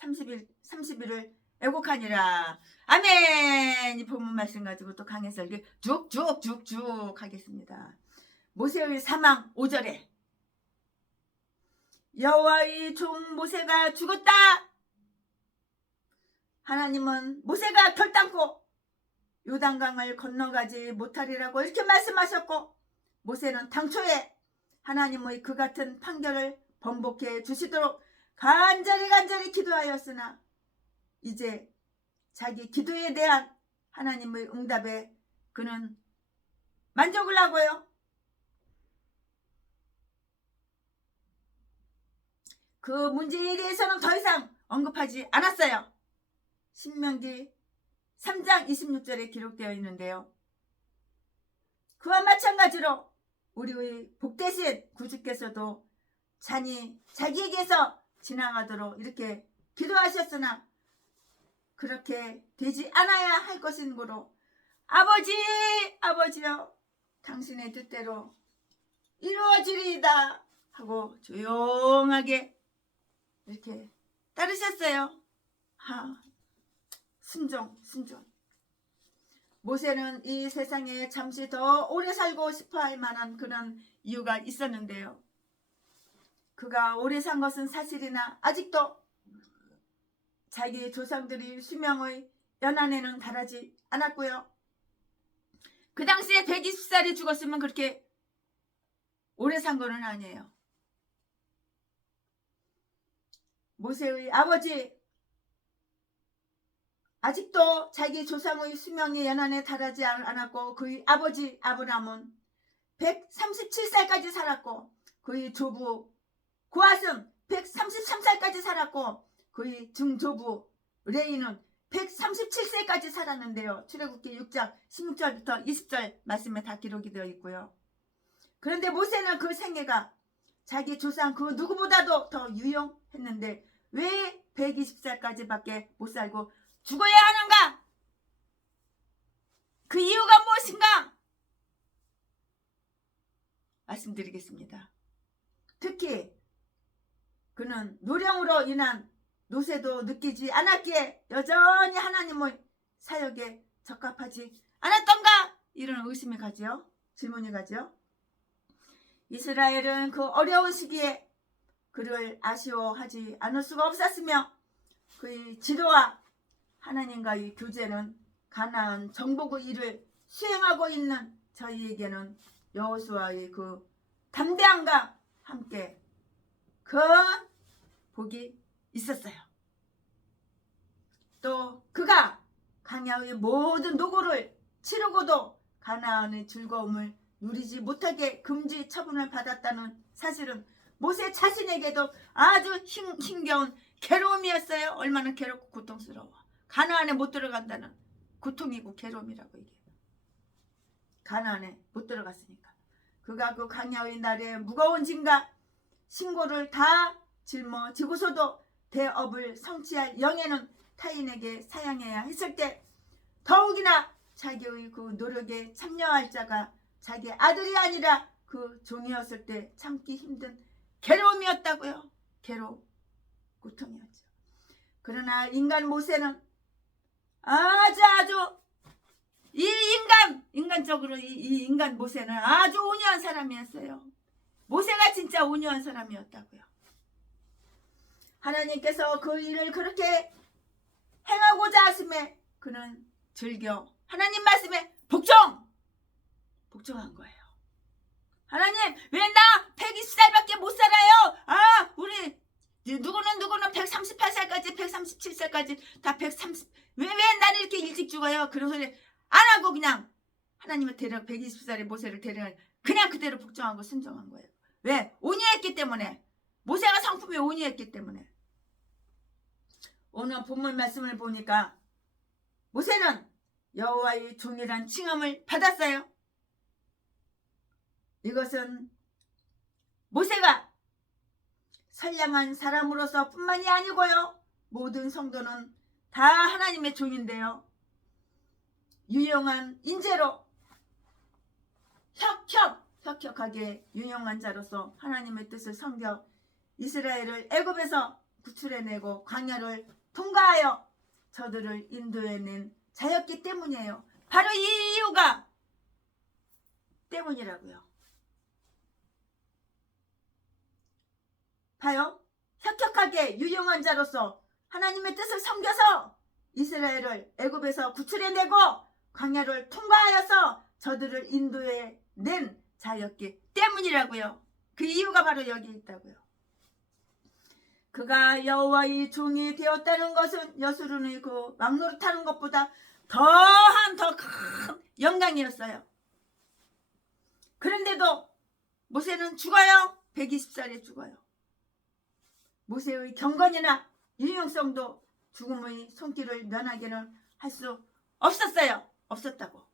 30일을 애곡하니라. 아멘. 이 본문 말씀 가지고 또 강해설교 쭉쭉 하겠습니다. 모세의 사망 5절에 여호와의 종 모세가 죽었다. 하나님은 모세가 결단코 요단강을 건너가지 못하리라고 이렇게 말씀하셨고 모세는 당초에 하나님의 그 같은 판결을 번복해 주시도록 간절히 기도하였으나 이제 자기 기도에 대한 하나님의 응답에 그는 만족을 하고요. 그 문제에 대해서는 더 이상 언급하지 않았어요. 신명기 3장 26절에 기록되어 있는데요. 그와 마찬가지로 우리의 복되신 구주께서도 잔이 자기에게서 지나가도록 이렇게 기도하셨으나 그렇게 되지 않아야 할 것이므로 아버지여 당신의 뜻대로 이루어지리이다 하고 조용하게 이렇게 따르셨어요. 순종. 모세는 이 세상에 잠시 더 오래 살고 싶어 할 만한 그런 이유가 있었는데요. 그가 오래 산 것은 사실이나 아직도 자기 조상들이 수명의 연한에는 달하지 않았고요. 그 당시에 120살이 죽었으면 그렇게 오래 산 거는 아니에요. 모세의 아버지 아직도 자기 조상의 수명의 연한에 달하지 않았고 그의 아버지 아브라함은 137살까지 살았고 그의 조부 고아슴 133살까지 살았고 그의 증조부 레이는 137세까지 살았는데요. 출애굽기 6장 16절부터 20절 말씀에 다 기록이 되어 있고요. 그런데 모세는 그 생애가 자기 조상 그 누구보다도 더 유용했는데 왜 120살까지밖에 못 살고 죽어야 하는가? 그 이유가 무엇인가? 말씀드리겠습니다. 특히 그는 노령으로 인한 노쇠도 느끼지 않았기에 여전히 하나님의 사역에 적합하지 않았던가? 이런 의심이 가죠. 질문이 가죠. 이스라엘은 그 어려운 시기에 그를 아쉬워하지 않을 수가 없었으며 그의 지도와 하나님과의 교제는 가나안 정복의 일을 수행하고 있는 저희에게는 여호수아의 그 담대함과 함께 큰 복이 있었어요. 또 그가 광야의 모든 노고를 치르고도 가나안의 즐거움을 누리지 못하게 금지 처분을 받았다는 사실은 모세 자신에게도 아주 힘겨운 괴로움이었어요. 얼마나 괴롭고 고통스러워. 가나안에 못 들어간다는 고통이고 괴로움이라고 얘기해요. 가나안에 못 들어갔으니까. 그가 그 광야의 날에 무거운 짐과 신고를 다 짊어지고서도 대업을 성취할 영예는 타인에게 사양해야 했을 때 더욱이나 자기의 그 노력에 참여할 자가 자기 아들이 아니라 그 종이었을 때 참기 힘든 괴로움이었다고요. 괴로움, 고통이었죠. 그러나 인간 모세는 아주 인간적으로 이 인간 모세는 아주 온유한 사람이었어요. 모세가 진짜 온유한 사람이었다고요. 하나님께서 그 일을 그렇게 행하고자 하심에 그는 즐겨 하나님 말씀에 복종한 거예요. 하나님 왜 나 120살밖에 못 살아요? 우리 누구는 138살까지 137살까지 다 130 왜 나를 이렇게 일찍 죽어요? 그런 소리 안 하고 그냥 하나님을 120살의 모세를 그냥 그대로 복종하고 순종한 거예요. 왜? 온유했기 때문에. 모세가 성품이 온유했기 때문에. 오늘 본문 말씀을 보니까 모세는 여호와의 종이란 칭함을 받았어요. 이것은 모세가 선량한 사람으로서 뿐만이 아니고요. 모든 성도는 다 하나님의 종인데요. 유용한 인재로 혁혁하게 유용한 자로서 하나님의 뜻을 섬겨 이스라엘을 애굽에서 구출해내고 광야를 통과하여 저들을 인도해낸 자였기 때문이에요. 바로 이 이유가 때문이라고요. 봐요. 혁혁하게 유용한 자로서 하나님의 뜻을 섬겨서 이스라엘을 애굽에서 구출해내고 광야를 통과하여서 저들을 인도해낸 자였기 때문이라고요. 그 이유가 바로 여기 있다고요. 그가 여호와의 종이 되었다는 것은 여수론의 그 왕노릇하는 것보다 더 큰 영광이었어요. 그런데도 모세는 죽어요. 120살에 죽어요. 모세의 경건이나 유용성도 죽음의 손길을 면하게는 할 수 없었다고.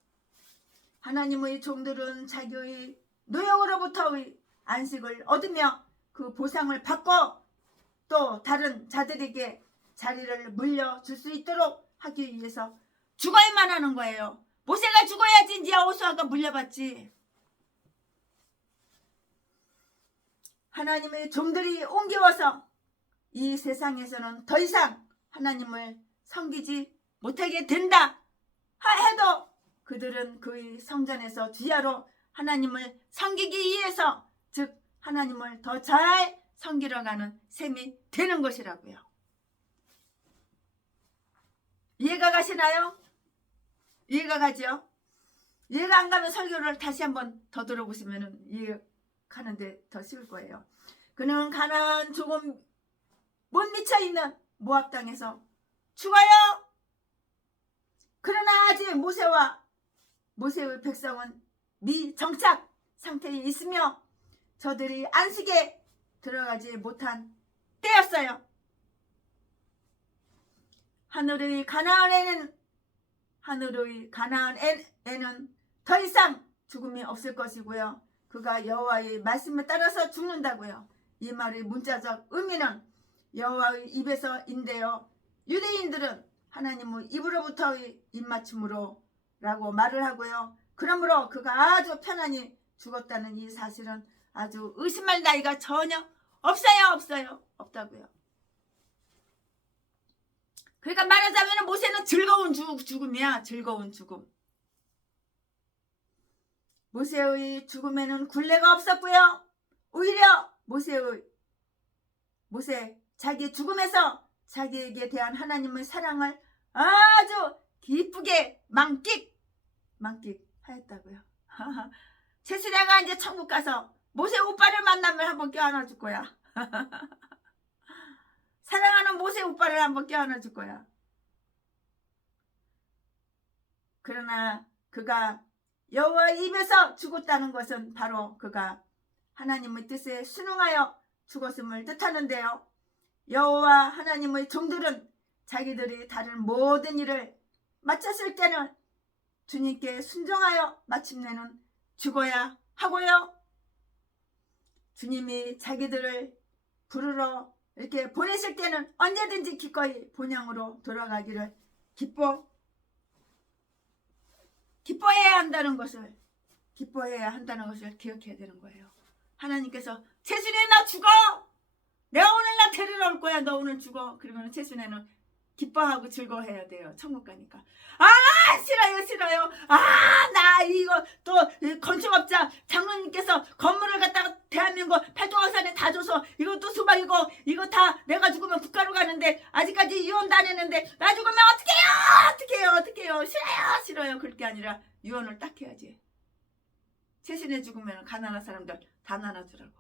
하나님의 종들은 자기의 노역으로부터의 안식을 얻으며 그 보상을 받고 또 다른 자들에게 자리를 물려줄 수 있도록 하기 위해서 죽어야만 하는 거예요. 모세가 죽어야지 이제 여호수아가 물려받지. 하나님의 종들이 옮겨와서 이 세상에서는 더 이상 하나님을 섬기지 못하게 된다 해도 그들은 그의 성전에서 주야로 하나님을 섬기기 위해서 즉 하나님을 더 잘 섬기러 가는 셈이 되는 것이라고요. 이해가 가시나요? 이해가 가죠? 이해가 안 가면 설교를 다시 한번 더 들어보시면 이해하는데 더 쉬울 거예요. 그는 가나안 조금 못 미쳐 있는 모압 땅에서 죽어요. 그러나 아직 모세의 백성은 미정착 상태에 있으며 저들이 안식에 들어가지 못한 때였어요. 하늘의 가나안에는 더 이상 죽음이 없을 것이고요. 그가 여호와의 말씀을 따라서 죽는다고요. 이 말의 문자적 의미는 여호와의 입에서 인데요. 유대인들은 하나님의 입으로부터의 입맞춤으로 라고 말을 하고요. 그러므로 그가 아주 편안히 죽었다는 이 사실은 아주 의심할 나이가 전혀 없다고요. 그러니까 말하자면 모세는 즐거운 죽음이야. 즐거운 죽음. 모세의 죽음에는 굴레가 없었고요. 오히려 모세 자기 죽음에서 자기에게 대한 하나님의 사랑을 아주 기쁘게 만끽하였다고요. 최순애가 이제 천국 가서 모세 오빠를 만나면 한번 껴안아 줄 거야. 사랑하는 모세 오빠를 한번 껴안아 줄 거야. 그러나 그가 여호와의 입에서 죽었다는 것은 바로 그가 하나님의 뜻에 순응하여 죽었음을 뜻하는데요. 여호와 하나님의 종들은 자기들이 다른 모든 일을 마쳤을 때는 주님께 순종하여 마침내는 죽어야 하고요. 주님이 자기들을 부르러 이렇게 보내실 때는 언제든지 기꺼이 본향으로 돌아가기를 기뻐해야 한다는 것을 기억해야 되는 거예요. 하나님께서 최순애 나 죽어! 내가 오늘 나 데리러 올 거야. 너 오늘 죽어. 그러면 최순애는 기뻐하고 즐거워해야 돼요. 천국 가니까. 싫어요. 나 이거 또 건축업자 장로님께서 건물을 갖다가 대한민국 팔도강산에 다 줘서 이것도 수박이고 이거 다 내가 죽으면 국가로 가는데 아직까지 이혼도 안 했는데 나 죽으면 어떡해요. 싫어요. 그럴 게 아니라 유언을 딱 해야지. 최신에 죽으면 가난한 사람들 다 나눠주라고.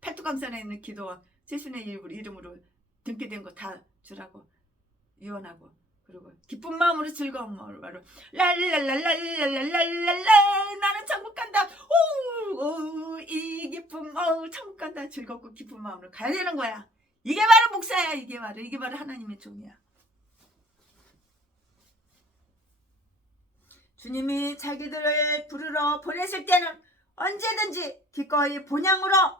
팔도강산에 있는 기도와 최신의 이름으로 등기된 거 다 주라고 유언하고, 그리고 기쁜 마음으로 즐거운 마음으로 랄랄랄랄랄랄랄랄라 나는 천국 간다. 이 기쁨 천국 간다. 즐겁고 기쁜 마음으로 가야 되는 거야. 이게 바로 목사야. 이게 바로 하나님의 종이야. 주님이 자기들을 부르러 보내실 때는 언제든지 기꺼이 본향으로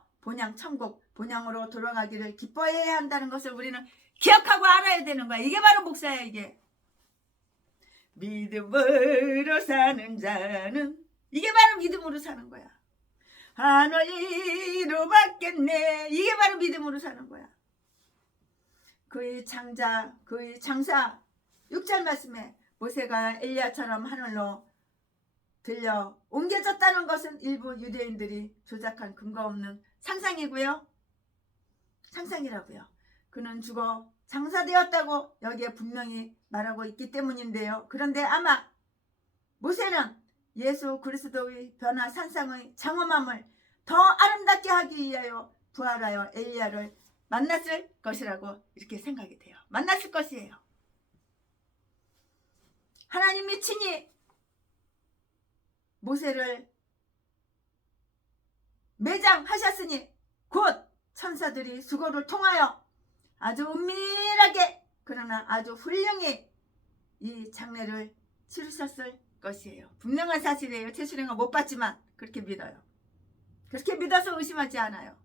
돌아가기를 기뻐해야 한다는 것을 우리는 기억하고 알아야 되는 거야. 이게 바로 목사야. 이게 믿음으로 사는 자는 이게 바로 믿음으로 사는 거야. 하늘로 받겠네. 이게 바로 믿음으로 사는 거야. 그의 장사 6절 말씀에 모세가 엘리야처럼 하늘로 들려 옮겨졌다는 것은 일부 유대인들이 조작한 근거 없는 상상이고요. 상상이라고요. 그는 죽어 장사되었다고 여기에 분명히 말하고 있기 때문인데요. 그런데 아마 모세는 예수 그리스도의 변화 산상의 장엄함을 더 아름답게 하기 위하여 부활하여 엘리야를 만났을 것이라고 이렇게 생각이 돼요. 만났을 것이에요. 하나님이 친히 모세를 매장하셨으니 곧 천사들이 수고를 통하여 아주 은밀하게 그러나 아주 훌륭히 이 장례를 치르셨을 것이에요. 분명한 사실이에요. 최순애가 못 봤지만 그렇게 믿어요. 그렇게 믿어서 의심하지 않아요.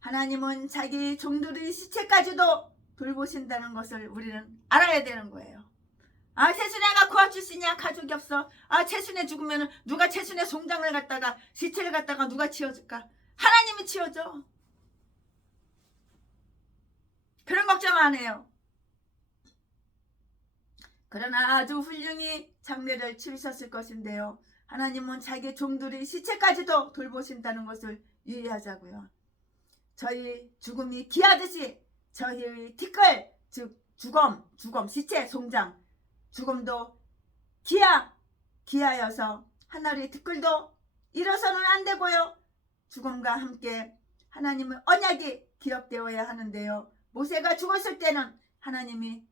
하나님은 자기 종들의 시체까지도 돌보신다는 것을 우리는 알아야 되는 거예요. 최순애가 고아 출신이야. 가족이 없어. 최순애 죽으면 누가 최순애 송장을 갖다가 시체를 갖다가 누가 치워줄까? 하나님이 치워줘. 그런 걱정 안 해요. 그러나 아주 훌륭히 장례를 치르셨을 것인데요. 하나님은 자기 종들의 시체까지도 돌보신다는 것을 유의하자고요. 저희 죽음이 귀하듯이 저희의 티끌, 즉 죽음, 시체, 송장, 죽음도 귀하여서 하늘의 티끌도 잃어서는 안 되고요. 죽음과 함께 하나님의 언약이 기억되어야 하는데요. 모세가 죽었을 때는 하나님이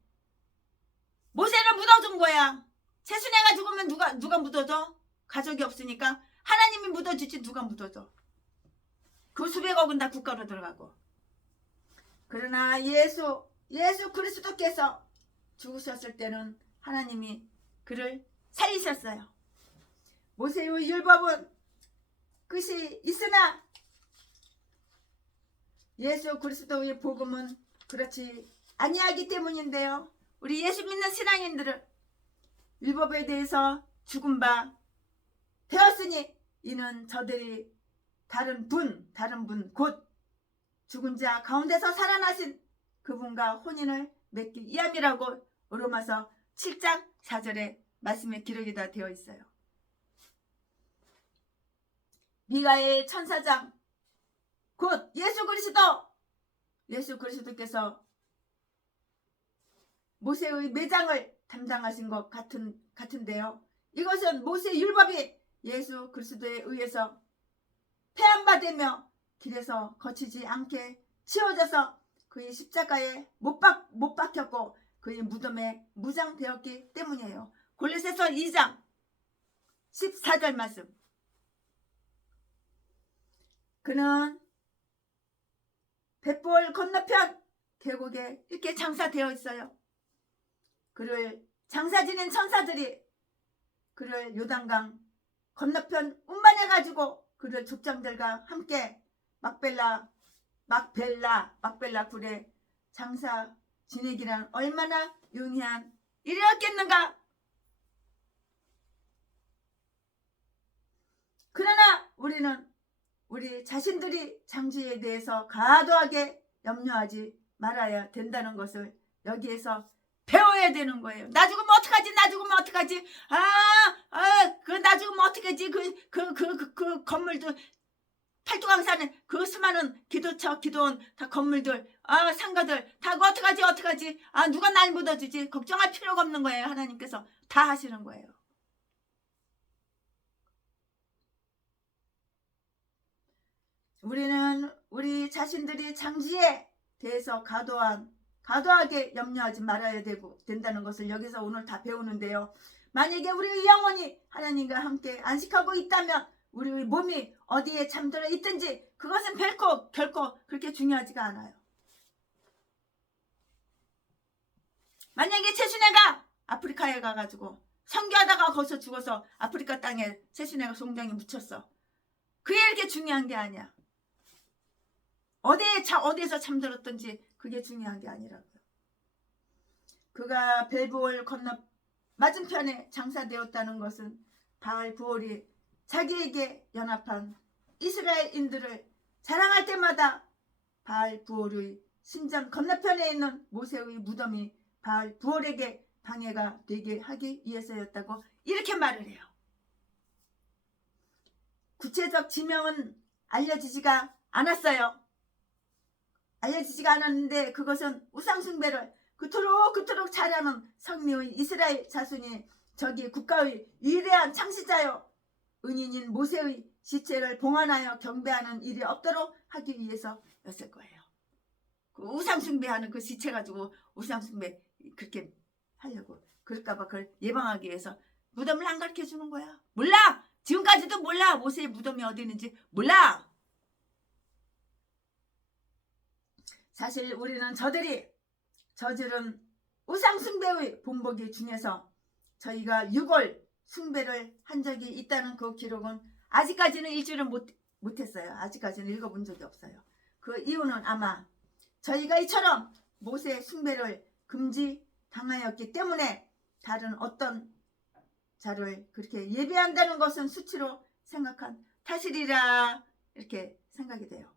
모세를 묻어준 거야. 채순애가 죽으면 누가 묻어줘? 가족이 없으니까 하나님이 묻어주지 누가 묻어줘? 그 수백억은 다 국가로 들어가고. 그러나 예수 그리스도께서 죽으셨을 때는 하나님이 그를 살리셨어요. 모세의 율법은 끝이 있으나 예수 그리스도의 복음은 그렇지 아니하기 때문인데요. 우리 예수 믿는 신앙인들은 율법에 대해서 죽은 바 되었으니 이는 저들이 다른 분 곧 죽은 자 가운데서 살아나신 그분과 혼인을 맺기 위함이라고 로마서 7장 4절에 말씀에 기록이 다 되어 있어요. 미가의 천사장 곧 예수 그리스도께서 모세의 매장을 담당하신 것 같은데요. 이것은 모세 율법이 예수 그리스도에 의해서 폐한받으며 길에서 거치지 않게 치워져서 그의 십자가에 못 박혔고 그의 무덤에 무장되었기 때문이에요. 골로새서 2장 14절 말씀. 그는 벳볼 건너편 계곡에 이렇게 장사되어 있어요. 그를 장사 지낸 천사들이 그를 요단강 건너편 운반해가지고 그를 족장들과 함께 막벨라 굴에 장사 지내기란 얼마나 용이한 일이었겠는가. 그러나 우리는 우리 자신들이 장지에 대해서 과도하게 염려하지 말아야 된다는 것을 여기에서 배워야 되는 거예요. 나 죽으면 어떡하지? 나 죽으면 어떡하지? 그 건물도 팔뚝강산에 그 수많은 기도처 기도원 다 건물들 상가들 다 어떡하지? 누가 날 묻어주지? 걱정할 필요가 없는 거예요. 하나님께서 다 하시는 거예요. 우리는 우리 자신들이 장지에 대해서 과도하게 염려하지 말아야 된다는 것을 여기서 오늘 다 배우는데요. 만약에 우리의 영혼이 하나님과 함께 안식하고 있다면 우리의 몸이 어디에 잠들어 있든지 그것은 결코 그렇게 중요하지가 않아요. 만약에 채순애가 아프리카에 가가지고 선교하다가 거기서 죽어서 아프리카 땅에 채순애가 송장에 묻혔어. 그게 이렇게 중요한 게 아니야. 어디에서 잠들었든지 그게 중요한 게 아니라고요. 그가 벨부올 건너 맞은편에 장사되었다는 것은 바알 부올이 자기에게 연합한 이스라엘인들을 자랑할 때마다 바알 부올의 신전 건너편에 있는 모세의 무덤이 바알 부올에게 방해가 되게 하기 위해서였다고 이렇게 말을 해요. 구체적 지명은 알려지지가 않았어요. 알려지지가 않았는데 그것은 우상숭배를 그토록 잘하는 성미의 이스라엘 자손이 저기 국가의 위대한 창시자요 은인인 모세의 시체를 봉헌하여 경배하는 일이 없도록 하기 위해서였을 거예요. 그 우상숭배하는 그 시체 가지고 우상숭배 그렇게 하려고 그럴까봐 그걸 예방하기 위해서 무덤을 안 가르쳐 주는 거야. 몰라. 지금까지도 몰라. 모세의 무덤이 어디 있는지 몰라. 사실 우리는 저들이 저지른 우상숭배의 본보기 중에서 저희가 유골 숭배를 한 적이 있다는 그 기록은 아직까지는 읽지를 못했어요. 아직까지는 읽어본 적이 없어요. 그 이유는 아마 저희가 이처럼 모세 숭배를 금지당하였기 때문에 다른 어떤 자를 그렇게 예배한다는 것은 수치로 생각한 탓이리라 이렇게 생각이 돼요.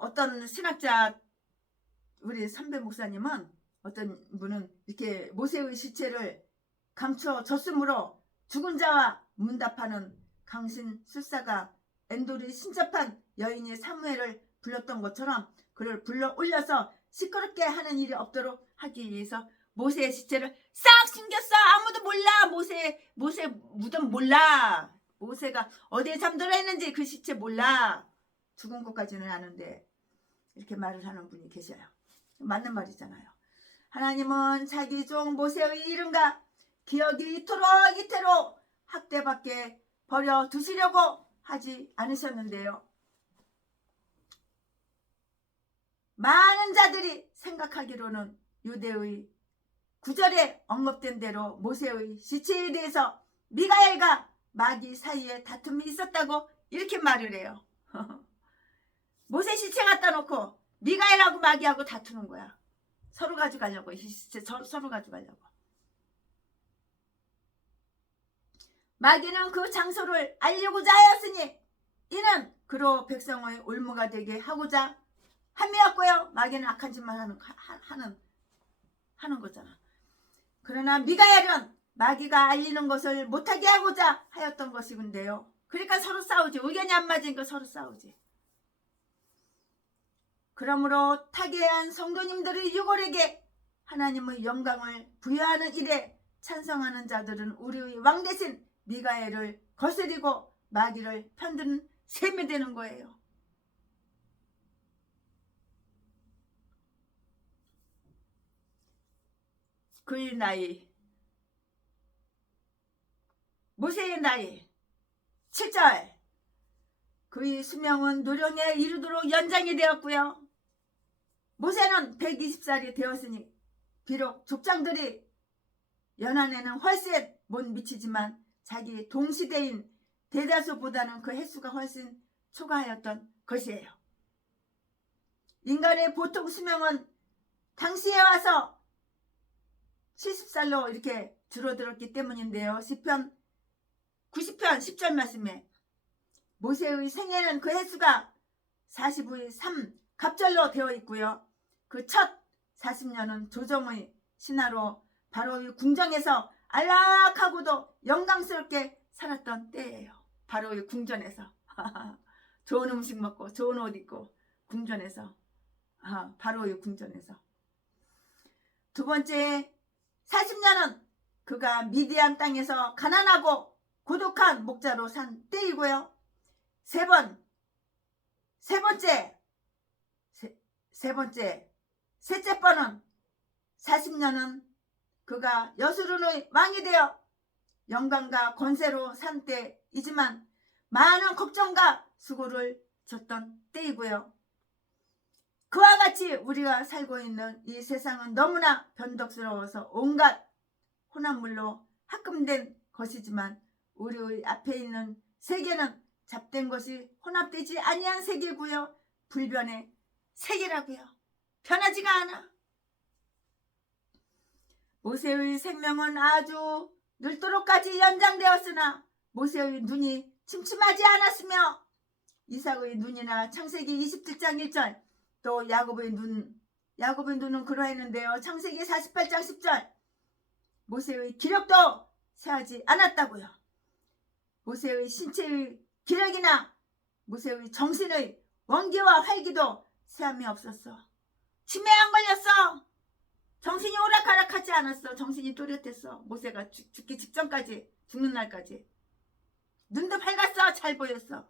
어떤 신학자 우리 선배 목사님은 어떤 분은 이렇게 모세의 시체를 감춰졌으므로 죽은 자와 문답하는 강신술사가 엔돌이 신접한 여인이 사무엘을 불렀던 것처럼 그를 불러 올려서 시끄럽게 하는 일이 없도록 하기 위해서 모세의 시체를 싹 숨겼어. 아무도 몰라. 모세 무덤 몰라. 모세가 어디에 잠들어 있는지 그 시체 몰라. 죽은 것까지는 아는데 이렇게 말을 하는 분이 계셔요. 맞는 말이잖아요. 하나님은 자기 종 모세의 이름과 기억이 이토록 학대밖에 버려두시려고 하지 않으셨는데요. 많은 자들이 생각하기로는 유대의 구절에 언급된 대로 모세의 시체에 대해서 미가엘과 마귀 사이에 다툼이 있었다고 이렇게 말을 해요. 모세 시체 갖다 놓고 미가엘하고 마귀하고 다투는 거야. 서로 가져가려고. 이 시체 서로 가져가려고. 마귀는 그 장소를 알려고자 하였으니 이는 그로 백성의 올무가 되게 하고자 함이었고요. 마귀는 악한 짓만 하는 거잖아. 그러나 미가엘은 마귀가 알리는 것을 못하게 하고자 하였던 것이군데요. 그러니까 서로 싸우지. 의견이 안 맞으니까 서로 싸우지. 그러므로 타계한 성도님들의 유골에게 하나님의 영광을 부여하는 일에 찬성하는 자들은 우리의 왕 대신 미가엘을 거스리고 마귀를 편드는 셈이 되는 거예요. 그의 나이, 모세의 나이 7절. 그의 수명은 노령에 이르도록 연장이 되었고요. 모세는 120살이 되었으니 비록 족장들이 연한에는 훨씬 못 미치지만 자기 동시대인 대다수보다는 그 횟수가 훨씬 초과하였던 것이에요. 인간의 보통 수명은 당시에 와서 70살로 이렇게 줄어들었기 때문인데요. 시편 90편 10절 말씀에 모세의 생애는 그 횟수가 45의 3 갑절로 되어 있고요. 그 첫 40년은 조정의 신하로 바로의 궁정에서 안락하고도 영광스럽게 살았던 때예요. 바로의 궁전에서 좋은 음식 먹고 좋은 옷 입고 궁전에서 바로의 궁전에서. 두 번째 40년은 그가 미디안 땅에서 가난하고 고독한 목자로 산 때이고요. 셋째 번은 40년은 그가 여수론의 왕이 되어 영광과 권세로 산 때이지만 많은 걱정과 수고를 졌던 때이고요. 그와 같이 우리가 살고 있는 이 세상은 너무나 변덕스러워서 온갖 혼합물로 합금된 것이지만 우리의 앞에 있는 세계는 잡된 것이 혼합되지 아니한 세계고요. 불변의 세계라고요. 변하지가 않아. 모세의 생명은 아주 늙도록까지 연장되었으나 모세의 눈이 침침하지 않았으며 이삭의 눈이나 창세기 27장 1절 또 야곱의 눈은 그러했는데요. 창세기 48장 10절 모세의 기력도 세하지 않았다고요. 모세의 신체의 기력이나 모세의 정신의 원기와 활기도 세함이 없었어. 치매 안 걸렸어. 정신이 오락가락하지 않았어. 정신이 또렷했어. 모세가 죽기 직전까지, 죽는 날까지. 눈도 밝았어. 잘 보였어.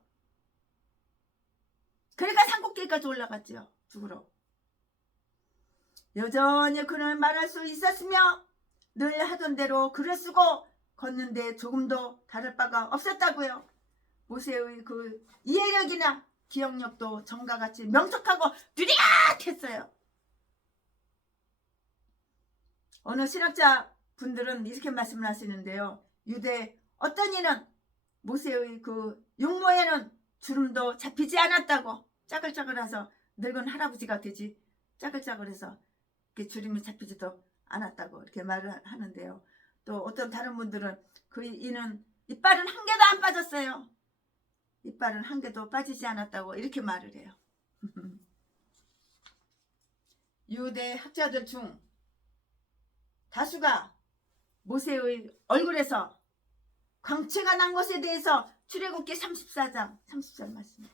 그러니까 산꼭대기까지 올라갔죠. 죽으러. 여전히 그는 말할 수 있었으며 늘 하던 대로 글을 쓰고 걷는데 조금도 다를 바가 없었다고요. 모세의 그 이해력이나 기억력도 전과 같이 명석하고 뚜렷했어요. 어느 신학자 분들은 이렇게 말씀을 하시는데요. 유대 어떤 이는 모세의 그 용모에는 주름도 잡히지 않았다고. 짜글짜글해서 늙은 할아버지가 되지 짜글짜글해서 이렇게 주름이 잡히지도 않았다고 이렇게 말을 하는데요. 또 어떤 다른 분들은 그 이는 이빨은 한 개도 안 빠졌어요. 이빨은 한 개도 빠지지 않았다고 이렇게 말을 해요. 유대 학자들 중 다수가 모세의 얼굴에서 광채가 난 것에 대해서 출애굽기 34장 30절 말씀에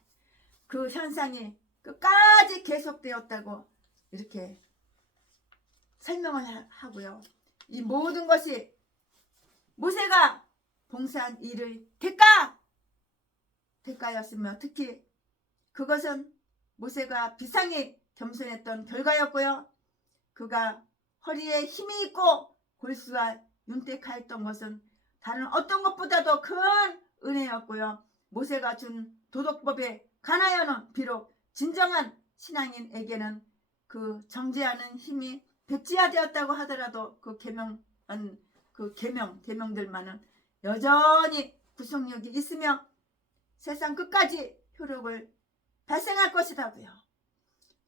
그 현상이 끝까지 계속되었다고 이렇게 설명을 하고요. 이 모든 것이 모세가 봉사한 일의 대가였으며 특히 그것은 모세가 비상히 겸손했던 결과였고요. 그가 허리에 힘이 있고 골수와 윤택하였던 것은 다른 어떤 것보다도 큰 은혜였고요. 모세가 준 도덕법에 관하여는 비록 진정한 신앙인에게는 그 정죄하는 힘이 백지화되었다고 하더라도 그 계명들만은 여전히 구속력이 있으며 세상 끝까지 효력을 발생할 것이라고요.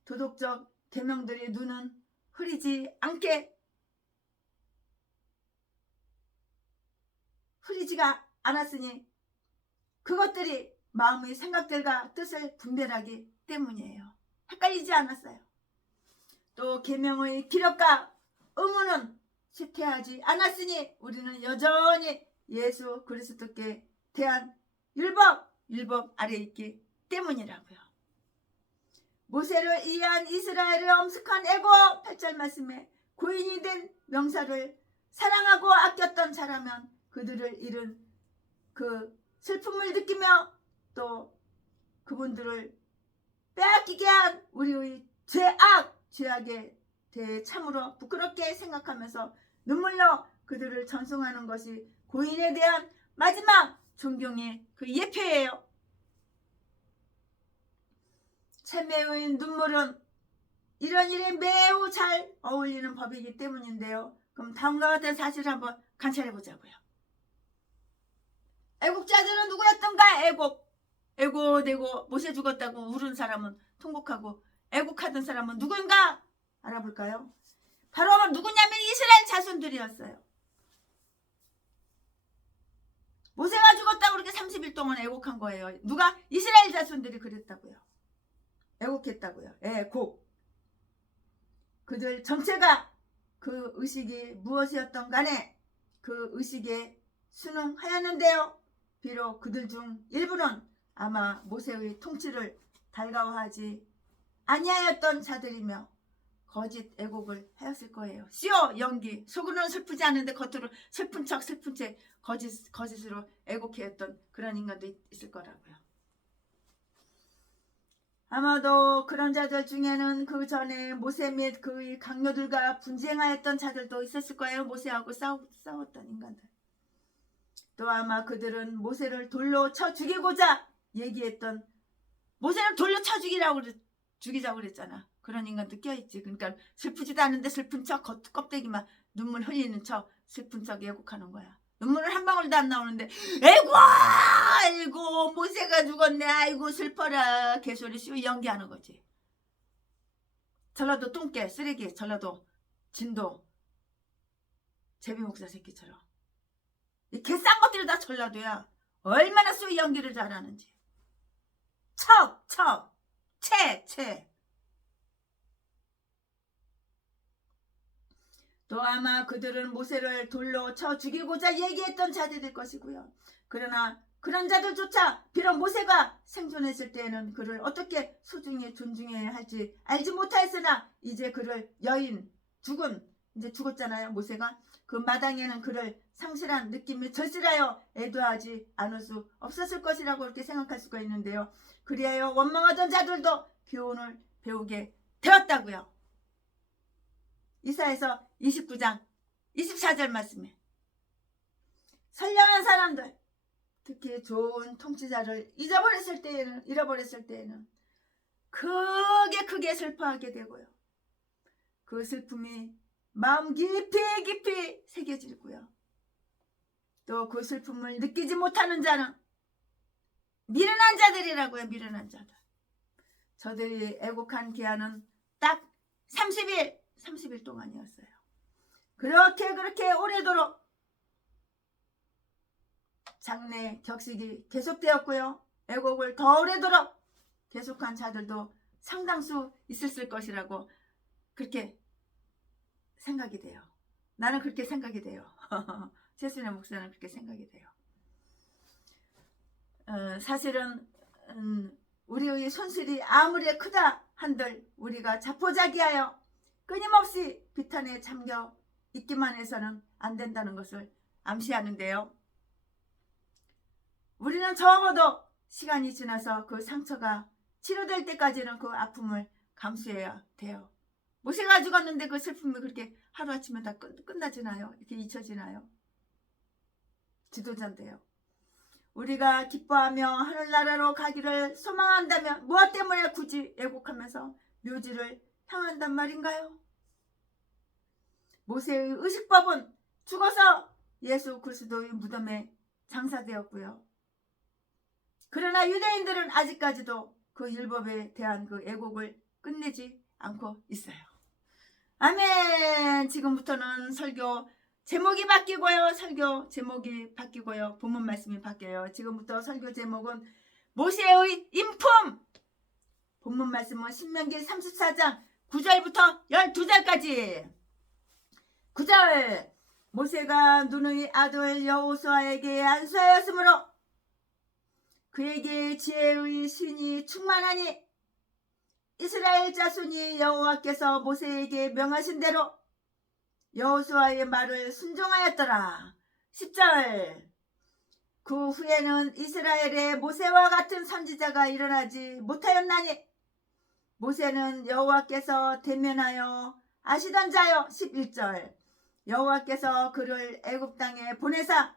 도덕적 계명들의 눈은 흐리지가 않았으니 그것들이 마음의 생각들과 뜻을 분별하기 때문이에요. 헷갈리지 않았어요. 또 계명의 기력과 의무는 쇠퇴하지 않았으니 우리는 여전히 예수 그리스도께 대한 율법 아래 있기 때문이라고요. 모세를 이해한 이스라엘의 엄숙한 애고 8절 말씀에 고인이 된 명사를 사랑하고 아꼈던 자라면 그들을 잃은 그 슬픔을 느끼며 또 그분들을 빼앗기게 한 우리의 죄악에 대해 참으로 부끄럽게 생각하면서 눈물로 그들을 전송하는 것이 고인에 대한 마지막 존경의 그 예표예요. 참회의 눈물은 이런 일에 매우 잘 어울리는 법이기 때문인데요. 그럼 다음과 같은 사실을 한번 관찰해 보자고요. 애국자들은 누구였던가? 애고되고 모세 죽었다고 울은 사람은 통곡하고 애국하던 사람은 누구인가? 알아볼까요? 바로 누구냐면 이스라엘 자손들이었어요. 모세가 죽었다고 그렇게 30일 동안 애국한 거예요. 누가? 이스라엘 자손들이 그랬다고요. 애국했다고요. 애국. 그들 전체가 그 의식이 무엇이었던 간에 그 의식에 순응하였는데요. 비록 그들 중 일부는 아마 모세의 통치를 달가워하지 아니하였던 자들이며 거짓 애국을 하였을 거예요. 씨오 연기, 속으로는 슬프지 않은데 겉으로 슬픈 채 거짓으로 애국해했던 그런 인간도 있을 거라고요. 아마도 그런 자들 중에는 그 전에 모세 및 그의 강요들과 분쟁하였던 자들도 있었을 거예요. 모세하고 싸웠던 인간들. 또 아마 그들은 모세를 돌로 쳐 죽이고자 얘기했던, 모세를 돌로 쳐 죽이자고 그랬잖아. 그런 인간도 껴있지. 그러니까 슬프지도 않은데 슬픈 척, 껍데기만 눈물 흘리는 척 슬픈 척 애국하는 거야. 눈물을 한 방울도 안 나오는데 아이고 모세가 죽었네, 아이고 슬퍼라, 개소리 씌우 연기하는 거지. 전라도 똥개 쓰레기, 전라도 진도 제비 목사 새끼처럼 이 개싼 것들이 다 전라도야. 얼마나 쏘이 연기를 잘하는지. 채. 또 아마 그들은 모세를 돌로 쳐 죽이고자 얘기했던 자들일 것이고요. 그러나 그런 자들조차 비록 모세가 생존했을 때에는 그를 어떻게 소중히 존중해야 할지 알지 못하였으나 이제 그를 이제 죽었잖아요. 모세가 그 마당에는 그를 상실한 느낌이 절실하여 애도하지 않을 수 없었을 것이라고 그렇게 생각할 수가 있는데요. 그리하여 원망하던 자들도 교훈을 배우게 되었다고요. 이사야서 29장 24절 말씀에 선량한 사람들, 특히 좋은 통치자를 잃어버렸을 때에는 크게 슬퍼하게 되고요. 그 슬픔이 마음 깊이 새겨지고요. 또 그 슬픔을 느끼지 못하는 자는 미련한 자들이라고요. 미련한 자들. 저들이 애국한 기한은 딱 30일 동안이었어요. 그렇게 오래도록 장래 격식이 계속되었고요. 애국을 더 오래도록 계속한 자들도 상당수 있었을 것이라고 그렇게 생각이 돼요. 나는 그렇게 생각이 돼요. 최순애 목사는 그렇게 생각이 돼요. 사실은 우리의 손실이 아무리 크다 한들 우리가 자포자기하여 끊임없이 비탄에 잠겨 있기만 해서는 안 된다는 것을 암시하는데요. 우리는 적어도 시간이 지나서 그 상처가 치료될 때까지는 그 아픔을 감수해야 돼요. 모세가 죽었는데 그 슬픔이 그렇게 하루아침에 다 끝나지나요? 이렇게 잊혀지나요? 지도자인데요. 우리가 기뻐하며 하늘나라로 가기를 소망한다면 무엇 때문에 굳이 애곡하면서 묘지를 향한단 말인가요? 모세의 의식법은 죽어서 예수 그리스도의 무덤에 장사되었고요. 그러나 유대인들은 아직까지도 그 율법에 대한 그 애곡을 끝내지 않고 있어요. 아멘. 지금부터는 설교 제목이 바뀌고요. 설교 제목이 바뀌고요. 본문 말씀이 바뀌어요. 지금부터 설교 제목은 모세의 인품. 본문 말씀은 신명기 34장 9절부터 12절까지. 9절. 모세가 눈의 아들 여호수아에게 안수하였으므로 그에게 지혜의 신이 충만하니 이스라엘 자손이 여호와께서 모세에게 명하신 대로 여호수아의 말을 순종하였더라. 10절. 그 후에는 이스라엘에 모세와 같은 선지자가 일어나지 못하였나니 모세는 여호와께서 대면하여 아시던 자요. 11절. 여호와께서 그를 애굽 땅에 보내사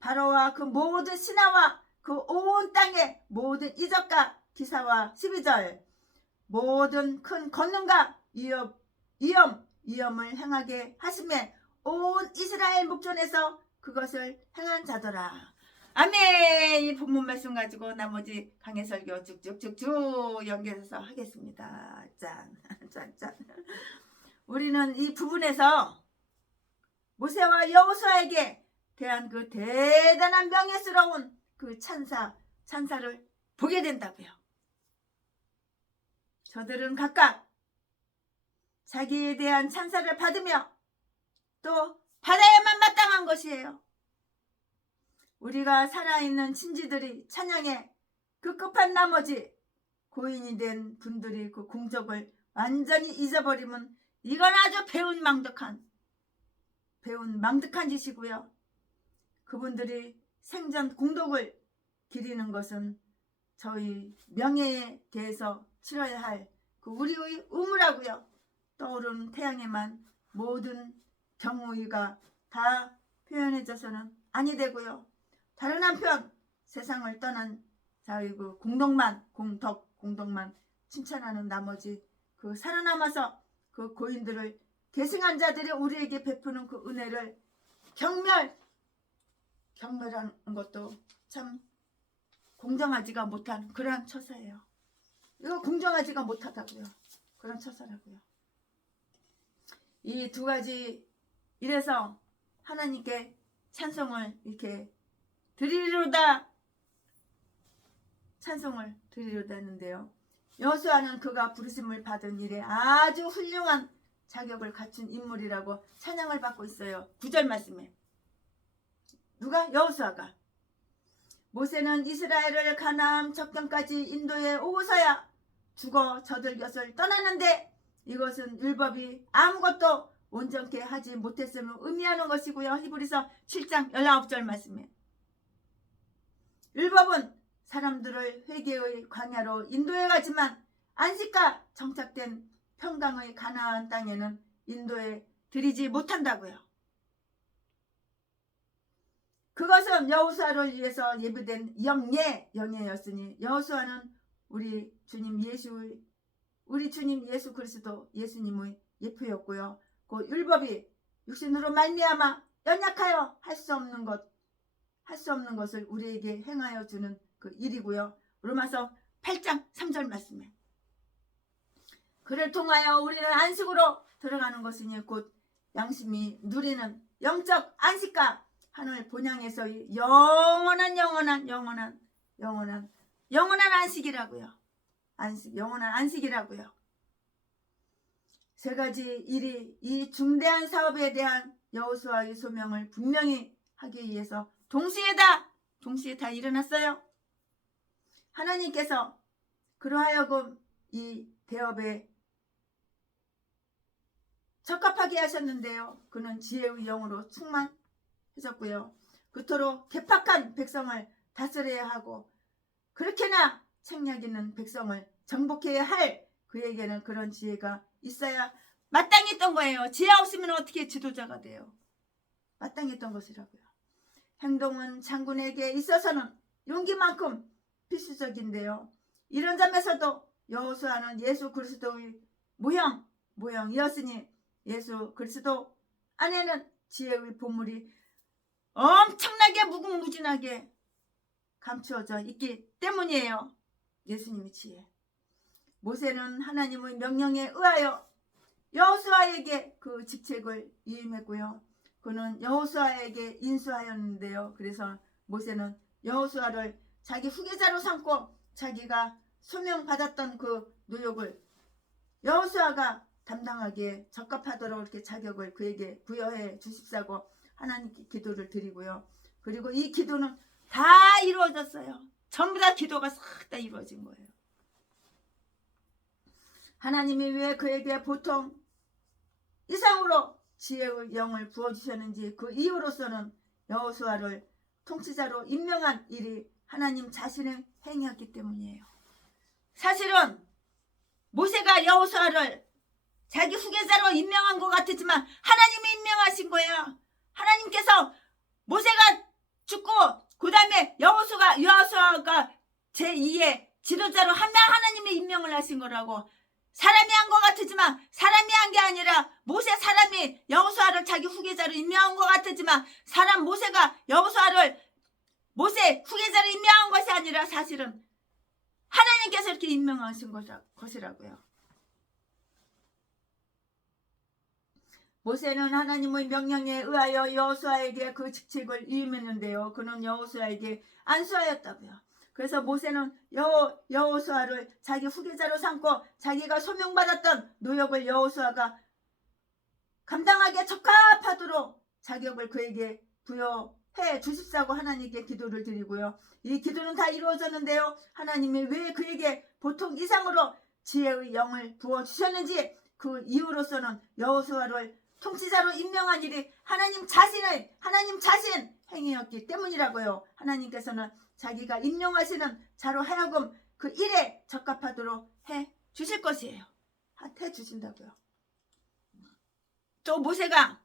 바로와 그 모든 신하와 그 온 땅의 모든 이적과 기사와 12절. 모든 큰 권능과 위엄을 행하게 하심에 온 이스라엘 목전에서 그것을 행한 자더라. 아멘. 이 본문 말씀 가지고 나머지 강해 설교 쭉쭉쭉쭉 연결해서 하겠습니다. 짠. 우리는 이 부분에서 모세와 여호수아에게 대한 그 대단한 명예스러운 그 찬사를 보게 된다고요. 저들은 각각 자기에 대한 찬사를 받으며 또 받아야만 마땅한 것이에요. 우리가 살아있는 친지들이 찬양에 급급한 나머지 고인이 된 분들이 그 공적을 완전히 잊어버리면 이건 아주 배운 망득한 짓이고요. 그분들이 생전 공덕을 기리는 것은 저희 명예에 대해서 치러야 할 그 우리의 의무라고요. 떠오르는 태양에만 모든 경우가 다 표현해져서는 아니 되고요. 다른 한편 세상을 떠난 자의 그 공덕만 칭찬하는 나머지 그 살아남아서 그 고인들을 계승한 자들이 우리에게 베푸는 그 은혜를 경멸하는 것도 참 공정하지가 못한 그러한 처사예요. 이거 공정하지가 못하다고요. 그런 처사라고요. 이 두 가지 이래서 하나님께 찬송을 이렇게 찬송을 드리려다 했는데요. 여호수아는 그가 부르심을 받은 일에 아주 훌륭한 자격을 갖춘 인물이라고 찬양을 받고 있어요. 9절 말씀에. 누가? 여호수아가. 모세는 이스라엘을 가나안 접경까지 인도에 오고서야 죽어 저들 곁을 떠나는데 이것은 율법이 아무것도 온전케 하지 못했음을 의미하는 것이고요. 히브리서 7장 19절 말씀에. 율법은 사람들을 회개의 광야로 인도해 가지만 안식과 정착된 평강의 가나안 땅에는 인도해 드리지 못한다고요. 그것은 여호수아를 위해서 예비된 영예였으니 여호수아는 우리 주님 예수 그리스도 예수님의 예표였고요. 그 율법이 육신으로 말미암아 연약하여 할 수 없는 것을 우리에게 행하여 주는 그 일이고요. 로마서 8장 3절 말씀에. 그를 통하여 우리는 안식으로 들어가는 것이니 곧 양심이 누리는 영적 안식과 하늘 본향에서의 영원한 안식이라고요. 영원한 안식이라고요. 세 가지 일이 이 중대한 사업에 대한 여호수아의 소명을 분명히 하기 위해서 동시에 다 일어났어요. 하나님께서 그러하여금 이 대업에 적합하게 하셨는데요. 그는 지혜의 영으로 충만해졌고요. 그토록 개팍한 백성을 다스려야 하고 그렇게나 책략 있는 백성을 정복해야 할 그에게는 그런 지혜가 있어야 마땅했던 거예요. 지혜 없으면 어떻게 지도자가 돼요? 마땅했던 것이라고요. 행동은 장군에게 있어서는 용기만큼 필수적인데요. 이런 점에서도 여호수아는 예수 그리스도의 모형이었으니 예수 그리스도 안에는 지혜의 보물이 엄청나게 무궁무진하게 감추어져 있기 때문이에요. 예수님의 지혜. 모세는 하나님의 명령에 의하여 여호수아에게 그 직책을 위임했고요. 그는 여호수아에게 인수하였는데요. 그래서 모세는 여호수아를 자기 후계자로 삼고 자기가 소명받았던 그 노역을 여호수아가 담당하기에 적합하도록 이렇게 자격을 그에게 부여해 주십사고 하나님께 기도를 드리고요. 그리고 이 기도는 다 이루어졌어요. 전부 다 기도가 싹 다 이루어진 거예요. 하나님이 왜 그에게 보통 이상으로 지혜의 영을 부어주셨는지 그 이유로서는 여호수아를 통치자로 임명한 일이 하나님 자신의 행위였기 때문이에요. 사실은 모세가 여호수아를 자기 후계자로 임명한 것 같았지만 하나님이 임명하신 거야. 하나님께서 모세가 죽고 그 다음에 여호수아가 제2의 지도자로 하나님이 임명을 하신 거라고. 사람이 한 것 같았지만 사람이 한 게 아니라 사람이 여호수아를 자기 후계자로 임명한 것 같았지만 모세가 여호수아를 모세 후계자로 임명한 것이 아니라 사실은 하나님께서 이렇게 임명하신 것이라고요. 모세는 하나님의 명령에 의하여 여호수아에게 그 직책을 위임했는데요. 그는 여호수아에게 안수하였다고요. 그래서 모세는 여호수아를 자기 후계자로 삼고 자기가 소명받았던 노역을 여호수아가 감당하기에 적합하도록 자격을 그에게 부여해 주십사고 하나님께 기도를 드리고요. 이 기도는 다 이루어졌는데요. 하나님이 왜 그에게 보통 이상으로 지혜의 영을 부어주셨는지 그 이유로서는 여호수아를 통치자로 임명한 일이 하나님 자신 행위였기 때문이라고요. 하나님께서는 자기가 임명하시는 자로 하여금 그 일에 적합하도록 해 주실 것이에요. 해 주신다고요. 또 모세가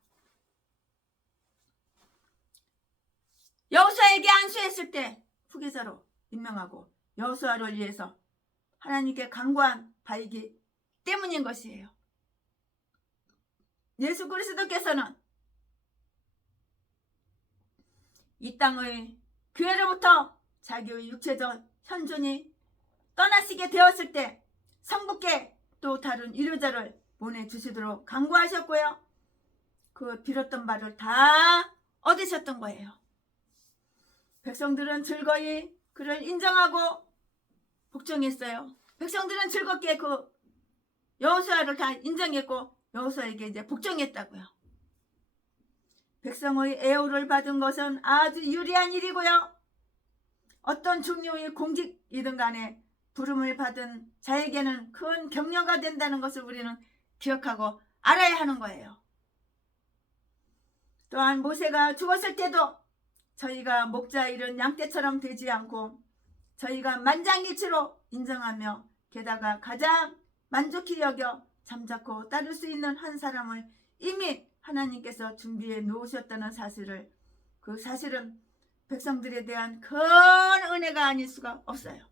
여호수아에게 안수했을 때 후계자로 임명하고 여호수아를 위해서 하나님께 간구한 바이기 때문인 것이에요. 예수 그리스도께서는 이 땅의 교회로부터 자기의 육체적 현존이 떠나시게 되었을 때 성부께 또 다른 위로자를 보내주시도록 간구하셨고요. 그 빌었던 바를 다 얻으셨던 거예요. 백성들은 즐거이 그를 인정하고 복종했어요. 백성들은 즐겁게 그 여호수아를 다 인정했고 여호수아에게 이제 복종했다고요. 백성의 애호를 받은 것은 아주 유리한 일이고요. 어떤 종류의 공직이든 간에 부름을 받은 자에게는 큰 격려가 된다는 것을 우리는 기억하고 알아야 하는 거예요. 또한 모세가 죽었을 때도 저희가 목자 잃은 양떼처럼 되지 않고 저희가 만장일치로 인정하며 게다가 가장 만족히 여겨 잠자코 따를 수 있는 한 사람을 이미 하나님께서 준비해 놓으셨다는 사실을 그 사실은 백성들에 대한 큰 은혜가 아닐 수가 없어요.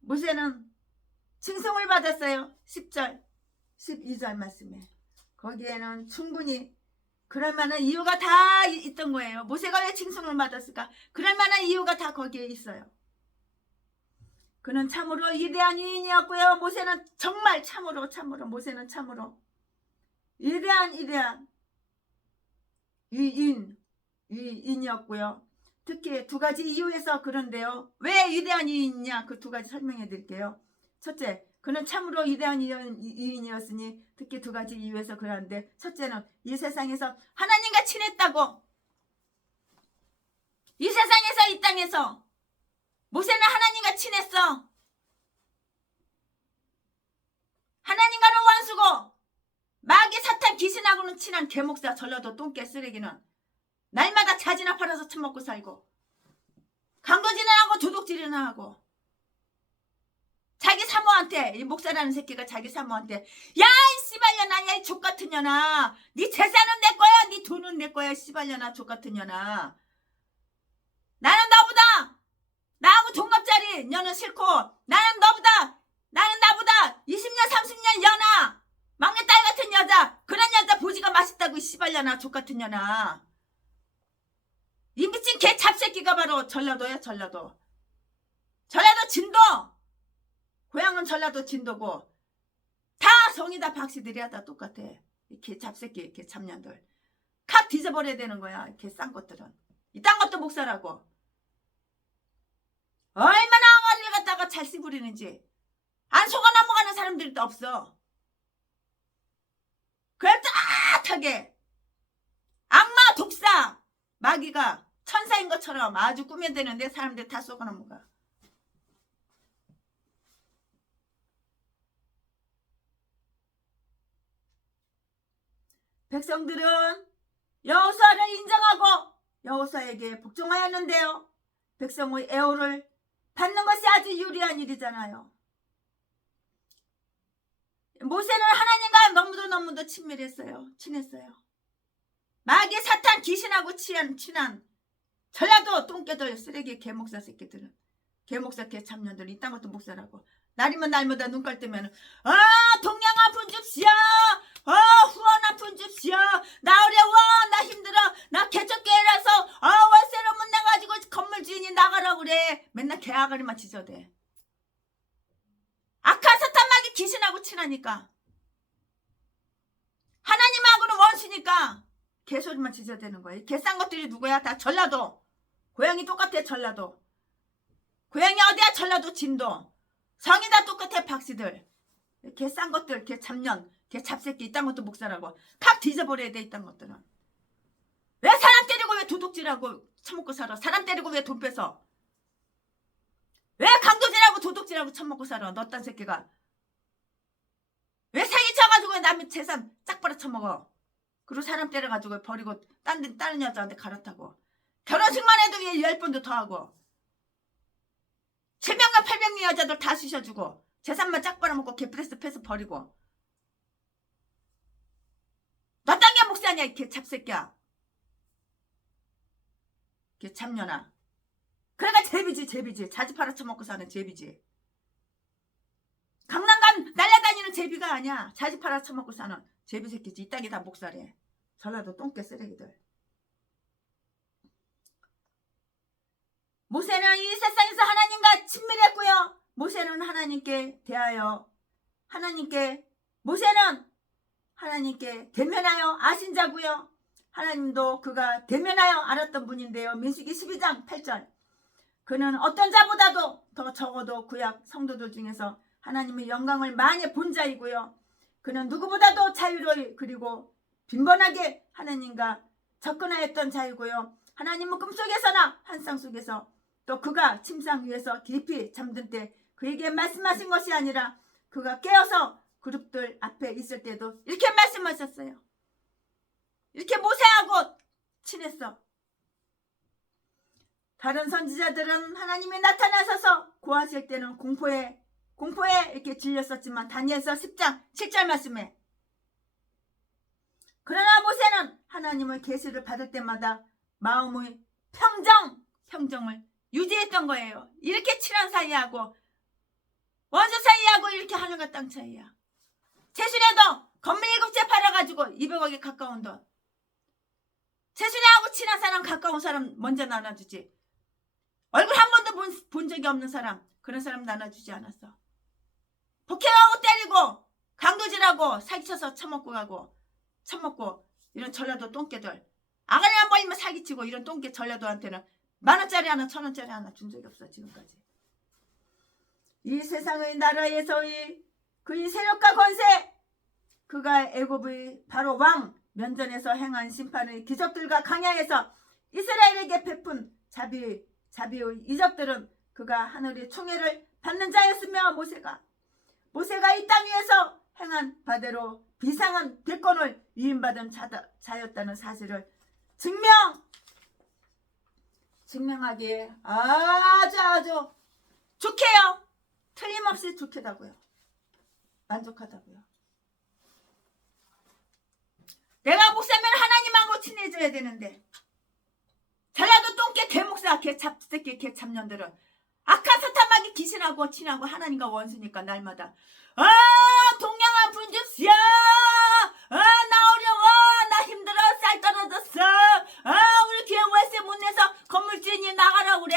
모세는 칭송을 받았어요. 10절 12절 말씀에 거기에는 충분히 그럴 만한 이유가 다 있던 거예요. 모세가 왜 칭송을 받았을까? 그럴 만한 이유가 다 거기에 있어요. 그는 참으로 위대한 유인이었고요. 모세는 정말 참으로 모세는 참으로 위대한 유인이었고요. 특히 두 가지 이유에서 그런데요. 왜 위대한 유인이냐? 그 두 가지 설명해 드릴게요. 첫째, 그는 참으로 위대한 유인이었으니 특히 두 가지 이유에서 그러는데 첫째는 이 세상에서 하나님과 친했다고. 이 세상에서 이 땅에서 모세는 하나님과 친했어. 하나님과는 원수고 마귀 사탄 귀신하고는 친한 개목사 전라도 똥개 쓰레기는 날마다 자지나 팔아서 처먹고 살고 강도질이나 하고 도둑질이나 하고 자기 사모한테, 이 목사라는 새끼가 자기 사모한테, 야 이 씨발년아, 야 이 족같은 년아, 네 재산은 내 거야, 네 돈은 내 거야, 씨발년아, 족같은 년아. 나는 너보다, 나하고 동갑자리 년은 싫고, 나는 나보다 20년 30년 연하, 막내딸 같은 여자, 그런 여자 보지가 맛있다고, 이 씨발년아, 족같은 년아. 이 미친 개 잡새끼가 바로 전라도야, 전라도 진도. 고향은 전라도 진도고, 다 성이 다 박씨들이야, 다 똑같아. 이렇게 잡새끼, 이렇게 잡년들 칵 뒤져버려야 되는 거야. 이렇게 싼 것들은 이딴 것도 목사라고. 얼마나 머리를 갖다가 잘 씨부리는지 안 속아 넘어가는 사람들도 없어. 그래 따뜻하게 악마 독사 마귀가 천사인 것처럼 아주 꾸며대는데 사람들 다 속아 넘어가. 백성들은 여호수아를 인정하고 여호수아에게 복종하였는데요. 백성의 애호를 받는 것이 아주 유리한 일이잖아요. 모세는 하나님과 너무도 친했어요. 마귀 사탄 귀신하고 친한 전라도 똥개들 쓰레기 개목사 새끼들은, 개목사 개참년들 이딴 것도 목사라고. 날이면 날마다 눈깔 뜨면 동양 한 푼 줍시오, 후원 한 푼 줍시오, 나 어려워, 나 힘들어, 나 개척교회라서 월세를 못 내가지고 건물 주인이 나가라고 그래. 맨날 개아가리만 지저대. 악한 사탄 마귀 귀신하고 친하니까, 하나님하고는 원수니까 개소리만 지저대는 거예요. 개싼 것들이 누구야? 다 전라도. 고향이 똑같아. 전라도 고향이 어디야? 전라도 진도. 성이 다 똑같아. 박씨들. 개싼 것들, 개잡년, 개잡새끼 이딴 것도 목사라고. 칵 뒤져버려야 돼. 이딴 것들은. 왜 사람 때리고 왜 도둑질하고 처먹고 살아? 사람 때리고 왜 돈 뺏어? 왜 강도질하고 도둑질하고 처먹고 살아? 너 딴 새끼가. 왜 사기쳐가지고 왜 남의 재산 짝 빨아 처먹어? 그리고 사람 때려가지고 버리고 다른 여자한테 갈아타고, 결혼식만 해도 왜 10번도 더 하고, 700명 800명 여자들 다 쑤셔주고 재산만 짝 빨아먹고 개프레스 패스 버리고. 너 딴 게 목사냐 이 개잡새끼야, 개잡년아. 그러니까 제비지. 자지 팔아쳐먹고 사는 제비지. 강남간 날라다니는 제비가 아니야. 자지 팔아쳐먹고 사는 제비 새끼지. 이 땅이 다 목사래. 전라도 똥개 쓰레기들. 모세는 이 세상에서 하나님과 친밀했고요. 모세는 하나님께 대하여 모세는 하나님께 대면하여 아신 자고요. 하나님도 그가 대면하여 알았던 분인데요. 민수기 12장 8절. 그는 어떤 자보다도 더 적어도 구약 성도들 중에서 하나님의 영광을 많이 본 자이고요. 그는 누구보다도 자유로이 그리고 빈번하게 하나님과 접근하였던 자이고요. 하나님은 꿈속에서나 환상 속에서, 또 그가 침상 위에서 깊이 잠든 때 그에게 말씀하신 것이 아니라 그가 깨어서 그룹들 앞에 있을 때도 이렇게 말씀하셨어요. 이렇게 모세하고 친했어. 다른 선지자들은 하나님이 나타나셔서 고하실 때는 공포에 이렇게 질렸었지만 다니엘서 10장 7절 말씀에, 그러나 모세는 하나님의 계시를 받을 때마다 마음의 평정을 유지했던 거예요. 이렇게 친한 사이하고, 원수 사이하고 이렇게 하늘과 땅 차이야. 채술에도 건물 7채 팔아가지고 200억에 가까운 돈. 채술이하고 친한 사람, 가까운 사람 먼저 나눠주지. 얼굴 한 번도 본 적이 없는 사람, 그런 사람 나눠주지 않았어. 폭행하고 때리고 강도질하고 사기쳐서 처먹고 이런 전라도 똥개들, 아가리 한 번이면 사기치고 이런 똥개 전라도한테는 10,000원짜리 하나 1,000원짜리 하나 준 적이 없어 지금까지. 이 세상의 나라에서의 그의 세력과 권세, 그가 애굽의 바로 왕 면전에서 행한 심판의 기적들과 강야에서 이스라엘에게 베푼 자비의 이적들은 그가 하늘의 총애를 받는 자였으며, 모세가 이 땅 위에서 행한 바대로 비상한 대권을 위임받은 자였다는 사실을 증명하기에 아주 좋게요. 틀림없이 좋겠다고요. 만족하다고요. 내가 목사면 하나님하고 친해져야 되는데 전라도 똥개 개목사 개잡새끼 개잡년들은 악한 사탄마귀 귀신하고 친하고 하나님과 원수니까 날마다 동양아 분주시야 나 어려워 나 힘들어 쌀 떨어졌어 우리 교회 월세 못 내서 건물주인이 나가라 그래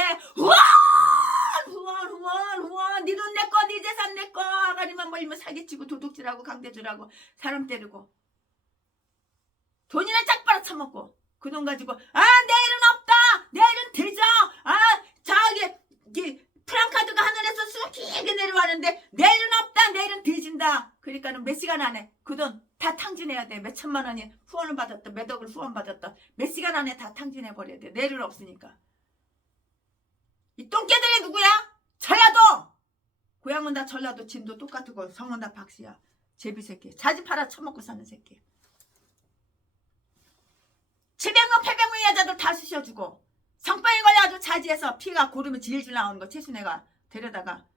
후원 니 돈 내꺼 니 재산 내꺼 아가리만 벌리면 사기치고 도둑질하고 강대질하고 사람 때리고 돈이나 짝 빨아쳐먹고 그 돈 가지고 내일은 없다 내일은 되죠 저기 프랑카드가 하늘에서 쑥하게 내려가는데 내일은 없다 내일은 뒤진다. 그러니까는 몇 시간 안에 그 돈 다 탕진해야 돼. 몇 천만 원이 후원을 받았다 몇 억을 후원 받았다 몇 시간 안에 다 탕진해 버려야 돼. 내일은 없으니까. 이 똥개들이 누구야? 전라도. 고향은 다 전라도 진도 똑같고 성은 다 박씨야. 제비새끼 자지 팔아 처먹고 사는 새끼. 700명 800명 여자들 다 쑤셔주고 성병이 걸려가지고 자지에서 피가 고름이 질질 나오는 거 최순애가 데려다가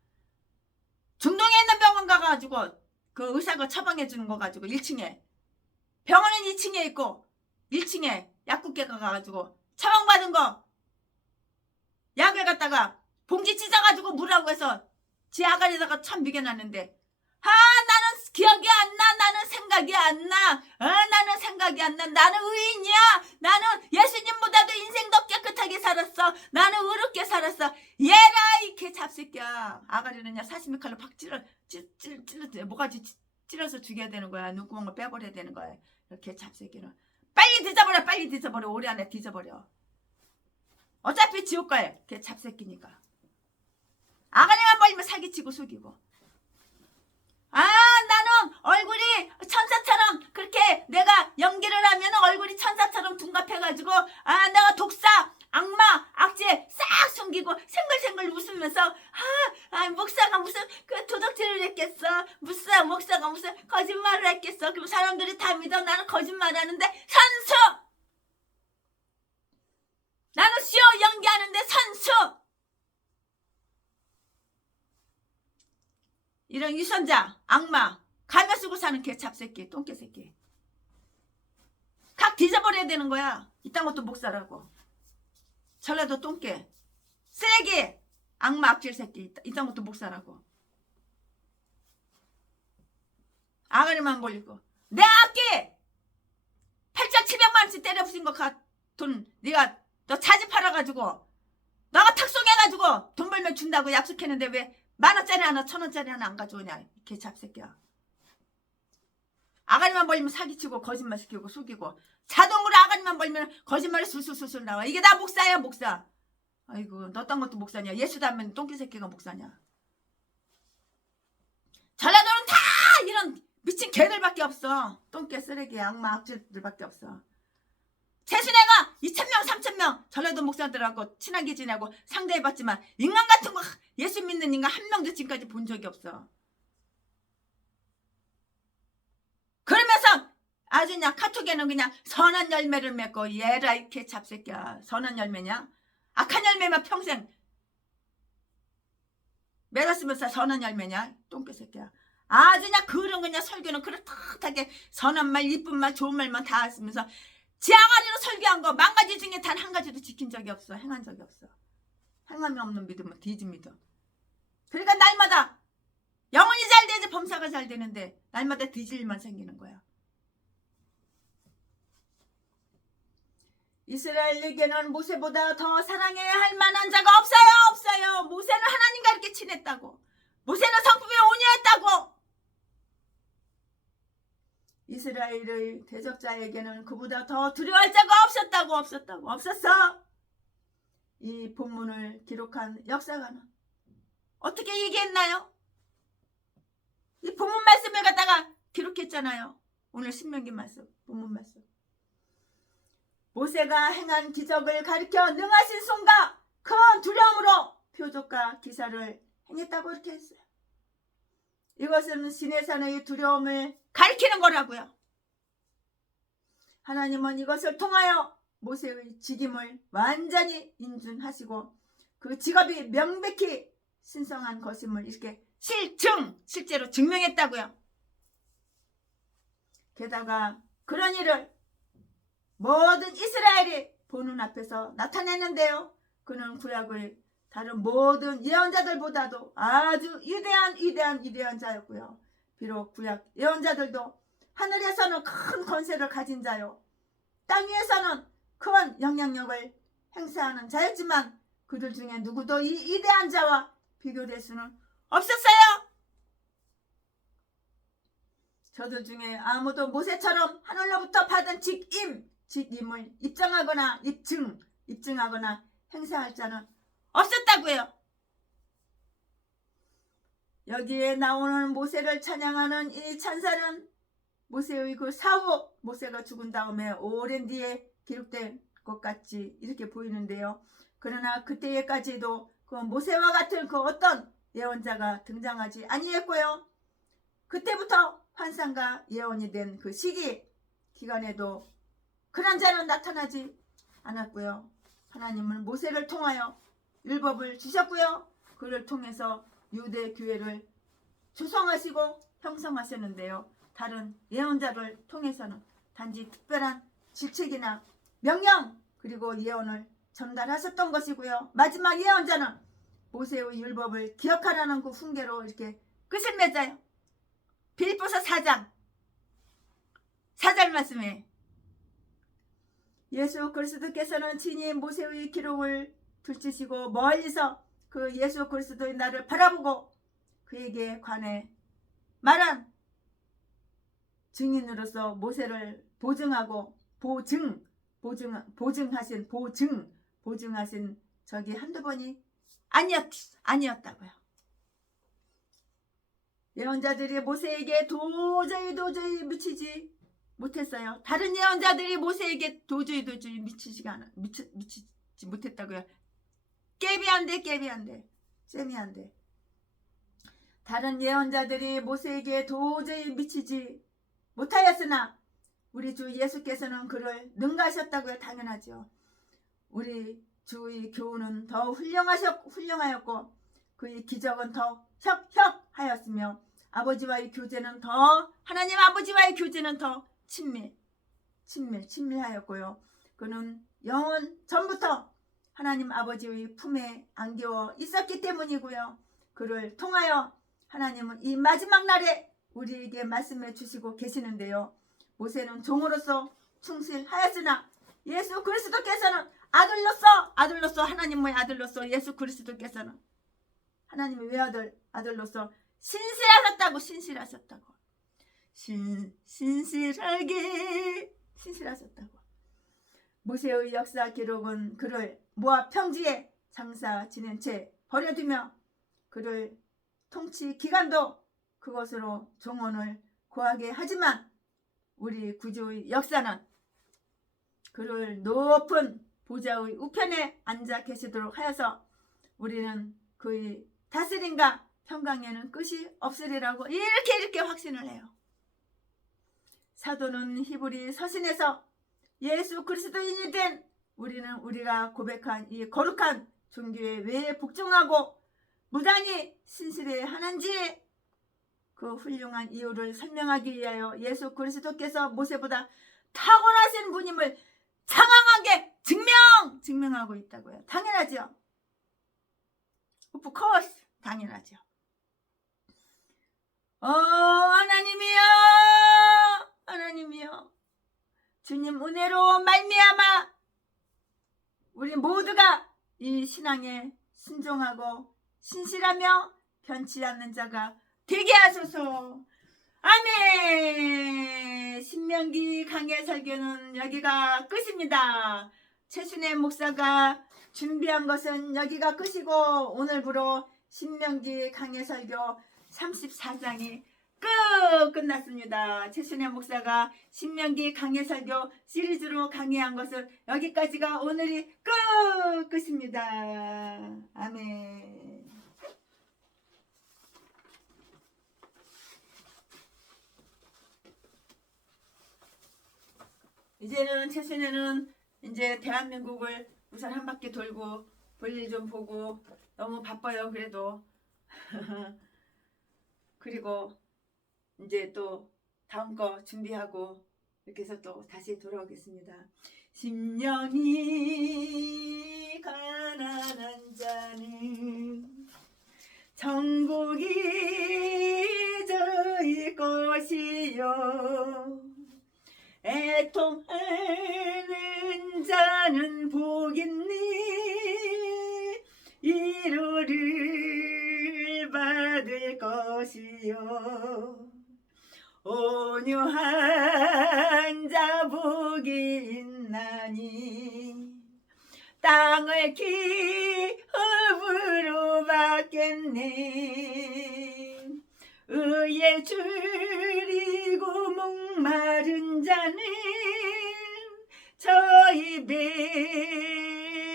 중동에 있는 병원 가가지고 그 의사가 처방해 주는 거 가지고 1층에 병원은 2층에 있고 1층에 약국에 가가지고 처방받은 거 약을 갖다가 봉지 찢어가지고 물하고 해서 지 아가리다가 참 미겨놨는데 나는 기억이 안 나. 나는 생각이 안 나. 나는 생각이 안 나. 나는 의인이야. 나는 예수님보다도 인생도 깨끗하게 살았어. 나는 의롭게 살았어. 얘라 이 개잡새끼야. 아가리는 사시미 칼로 팍 찔러 뭐가지 찔러서 죽여야 되는 거야. 눈구멍을 빼버려야 되는 거야. 이렇게 잡새끼는 빨리 뒤져버려. 빨리 뒤져버려. 올해 안에 뒤져버려. 어차피 지옥 거야. 걔 잡새끼니까. 아가리만 벌리면 사기치고 속이고. 나는 얼굴이 천사처럼 그렇게 내가 연기를 하면 얼굴이 천사처럼 둔갑해가지고 내가 독사, 악마, 악재 싹 숨기고 생글생글 웃으면서 목사가 무슨 그 도둑질을 했겠어. 목사가 무슨 거짓말을 했겠어. 그럼 사람들이 다 믿어. 나는 거짓말하는데 선수. 나는 쇼 연기하는데 선수. 이런 유선자, 악마, 가면 쓰고 사는 개 잡새끼, 똥개새끼. 각 뒤져버려야 되는 거야. 이딴 것도 목사라고. 전라도 똥개, 쓰레기, 악마, 악질 새끼. 이딴 것도 목사라고. 아가리만 벌리고. 내 악기! 8,700만 원씩 때려 부신 거 돈 네가 너 차지 팔아가지고 너가 탁송해가지고 돈 벌면 준다고 약속했는데 왜 10,000원짜리 하나 1,000원짜리 하나 안 가져오냐. 개 잡새끼야. 아가리만 벌리면 사기치고 거짓말 시키고 속이고 자동으로 아가리만 벌리면 거짓말이 술술술술 나와. 이게 다 목사야 목사. 아이고 너 딴 것도 목사냐. 예수 닮은 똥개 새끼가 목사냐. 전라도는 다 이런 미친 개들밖에 없어. 똥개 쓰레기 악마 악질들밖에 없어. 최순애가 2,000명 3,000명 전라도 목사들하고 친하게 지내고 상대해봤지만 인간 같은 거 예수 믿는 인간 한 명도 지금까지 본 적이 없어. 그러면서 아주 그냥 카톡에는 그냥 선한 열매를 맺고 얘라 이렇게 잡새끼야. 선한 열매냐? 악한 열매만 평생 맺었으면서 선한 열매냐? 똥개새끼야. 아주 그냥 그런 그냥 설교는 그렇게 선한 말 이쁜 말 좋은 말만 다 쓰면서 지 아가리로 설교한 거 10,000가지 중에 단 한 가지도 지킨 적이 없어. 행한 적이 없어. 행함이 없는 믿음은 뒤지 믿어. 그러니까 날마다 영혼이 잘 되지 범사가 잘 되는데 날마다 뒤질 일만 생기는 거야. 이스라엘에게는 모세보다 더 사랑해야 할 만한 자가 없어요. 모세는 하나님과 이렇게 친했다고. 모세는 성품이 온유했다고. 이스라엘의 대적자에게는 그보다 더 두려워할 자가 없었어. 이 본문을 기록한 역사가는 어떻게 얘기했나요? 이 본문 말씀을 갖다가 기록했잖아요. 오늘 신명기 말씀, 본문 말씀. 모세가 행한 기적을 가리켜 능하신 손과 큰 두려움으로 표적과 기사를 행했다고 이렇게 했어요. 이것은 시내산의 두려움을 가리키는 거라고요. 하나님은 이것을 통하여 모세의 직임을 완전히 인준하시고 그 직업이 명백히 신성한 것임을 이렇게 실제로 증명했다고요. 게다가 그런 일을 모든 이스라엘이 보는 앞에서 나타냈는데요. 그는 구약의 다른 모든 예언자들보다도 아주 위대한 자였고요. 비록 구약 예언자들도 하늘에서는 큰 권세를 가진 자요, 땅 위에서는 큰 영향력을 행사하는 자였지만 그들 중에 누구도 이 위대한 자와 비교될 수는 없었어요. 저들 중에 아무도 모세처럼 하늘로부터 받은 직임을 입증하거나 행사할 자는 없었다고요. 여기에 나오는 모세를 찬양하는 이 찬사는 모세의 그 사후, 모세가 죽은 다음에 오랜 뒤에 기록된 것 같이 이렇게 보이는데요. 그러나 그때까지도 그 모세와 같은 그 어떤 예언자가 등장하지 아니했고요. 그때부터 환상과 예언이 된 그 기간에도 그런 자는 나타나지 않았고요. 하나님은 모세를 통하여 율법을 주셨고요. 그를 통해서 유대 교회를 조성하시고 형성하셨는데요. 다른 예언자를 통해서는 단지 특별한 질책이나 명령 그리고 예언을 전달하셨던 것이고요. 마지막 예언자는 모세의 율법을 기억하라는 그 훈계로 이렇게 끝을 맺어요. 빌립보서 4장 4절 말씀에 예수 그리스도께서는 친히 모세의 기록을 둘치시고 멀리서 그 예수 그리스도의 나를 바라보고 그에게 관해 말한 증인으로서 모세를 보증하고 보증하신 적이 한두 번이 아니었다고요. 예언자들이 모세에게 도저히 미치지 못했어요. 다른 예언자들이 모세에게 도저히 미치지 못했다고요. 깹이 안 돼. 셈이 안 돼. 다른 예언자들이 모세에게 도저히 미치지 못하였으나 우리 주 예수께서는 그를 능가하셨다고요. 당연하죠. 우리 주의 교훈은 더 훌륭하였고 그의 기적은 더 혁혁하였으며 하나님 아버지와의 교제는 더 친밀하였고요. 그는 영원 전부터 하나님 아버지의 품에 안겨워 있었기 때문이고요. 그를 통하여 하나님은 이 마지막 날에 우리에게 말씀해 주시고 계시는데요. 모세는 종으로서 충실하였으나 예수 그리스도께서는 아들로서 하나님의 아들로서 예수 그리스도께서는 하나님의 외아들로서 신실하셨다고. 신실하셨다고. 모세의 역사 기록은 그를 모압 평지에 장사 지낸 채 버려두며 그를 통치 기간도 그것으로 종언을 고하게 하지만 우리 구주의 역사는 그를 높은 보좌의 우편에 앉아 계시도록 하여서 우리는 그의 다스림과 평강에는 끝이 없으리라고 이렇게 확신을 해요. 사도는 히브리 서신에서 예수 그리스도인이 된 우리가 고백한 이 거룩한 종교에 왜 복종하고 무단히 신실해야 하는지 그 훌륭한 이유를 설명하기 위하여 예수 그리스도께서 모세보다 탁월하신 분임을 장황하게 증명하고 있다고요. 당연하죠. Of course, 당연하죠. 하나님이여 주님 은혜로 말미암아 우리 모두가 이 신앙에 순종하고 신실하며 변치 않는 자가 되게 하소서. 아멘. 신명기 강해 설교는 여기가 끝입니다. 최순애 목사가 준비한 것은 여기가 끝이고 오늘부로 신명기 강해 설교 34장이 끝났습니다. 최순애 목사가 신명기 강해 설교 시리즈로 강의한 것은 여기까지가 오늘이 끝입니다. 아멘. 이제는 최순애는 이제 대한민국을 우선 한 바퀴 돌고 볼일 좀 보고 너무 바빠요. 그래도 그리고 이제 또 다음 거 준비하고 이렇게 해서 또 다시 돌아오겠습니다. 심령이 가난한 자는 천국이 저희 것이요 애통하는 자는 복있니 위로를 받을 것이요 온유한 자 복이 있나니 땅을 기업으로 받겠네 의에 줄이고 목마른 자는 저희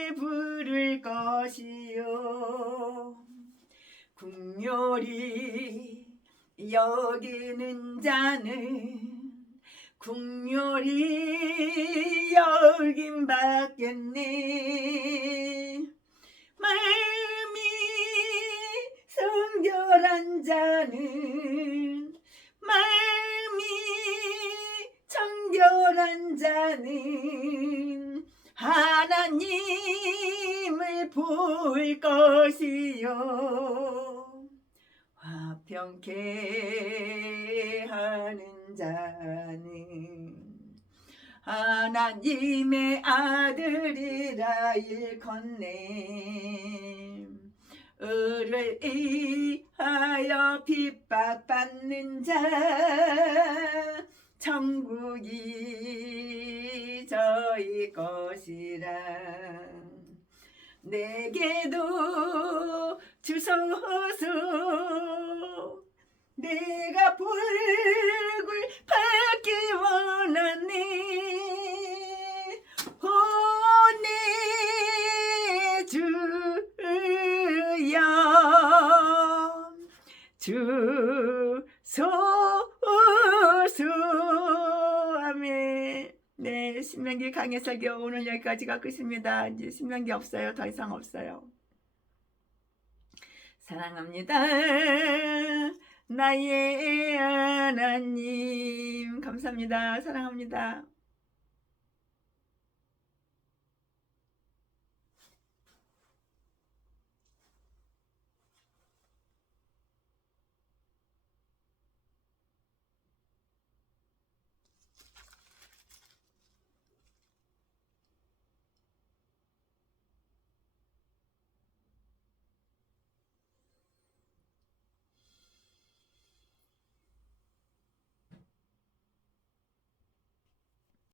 배부를 것이요 국률이 여기는 자는 국률이 여김 받겠네 마음이 성결한 자는 마음이 청결한 자는 하나님을 볼 것이요 화평케 하는 자는 하나님의 아들이라 일컫네 을을 위하여 핍박받는 자 천국이 저희 것이라 내게도 주소서 내가 불굴 받기 원하네 오네 주여 주소서 아멘. 네, 신명기 강해 설교 오늘 여기까지가 끝입니다. 이제 신명기 없어요. 더 이상 없어요. 사랑합니다. 나의 하나님 감사합니다. 사랑합니다.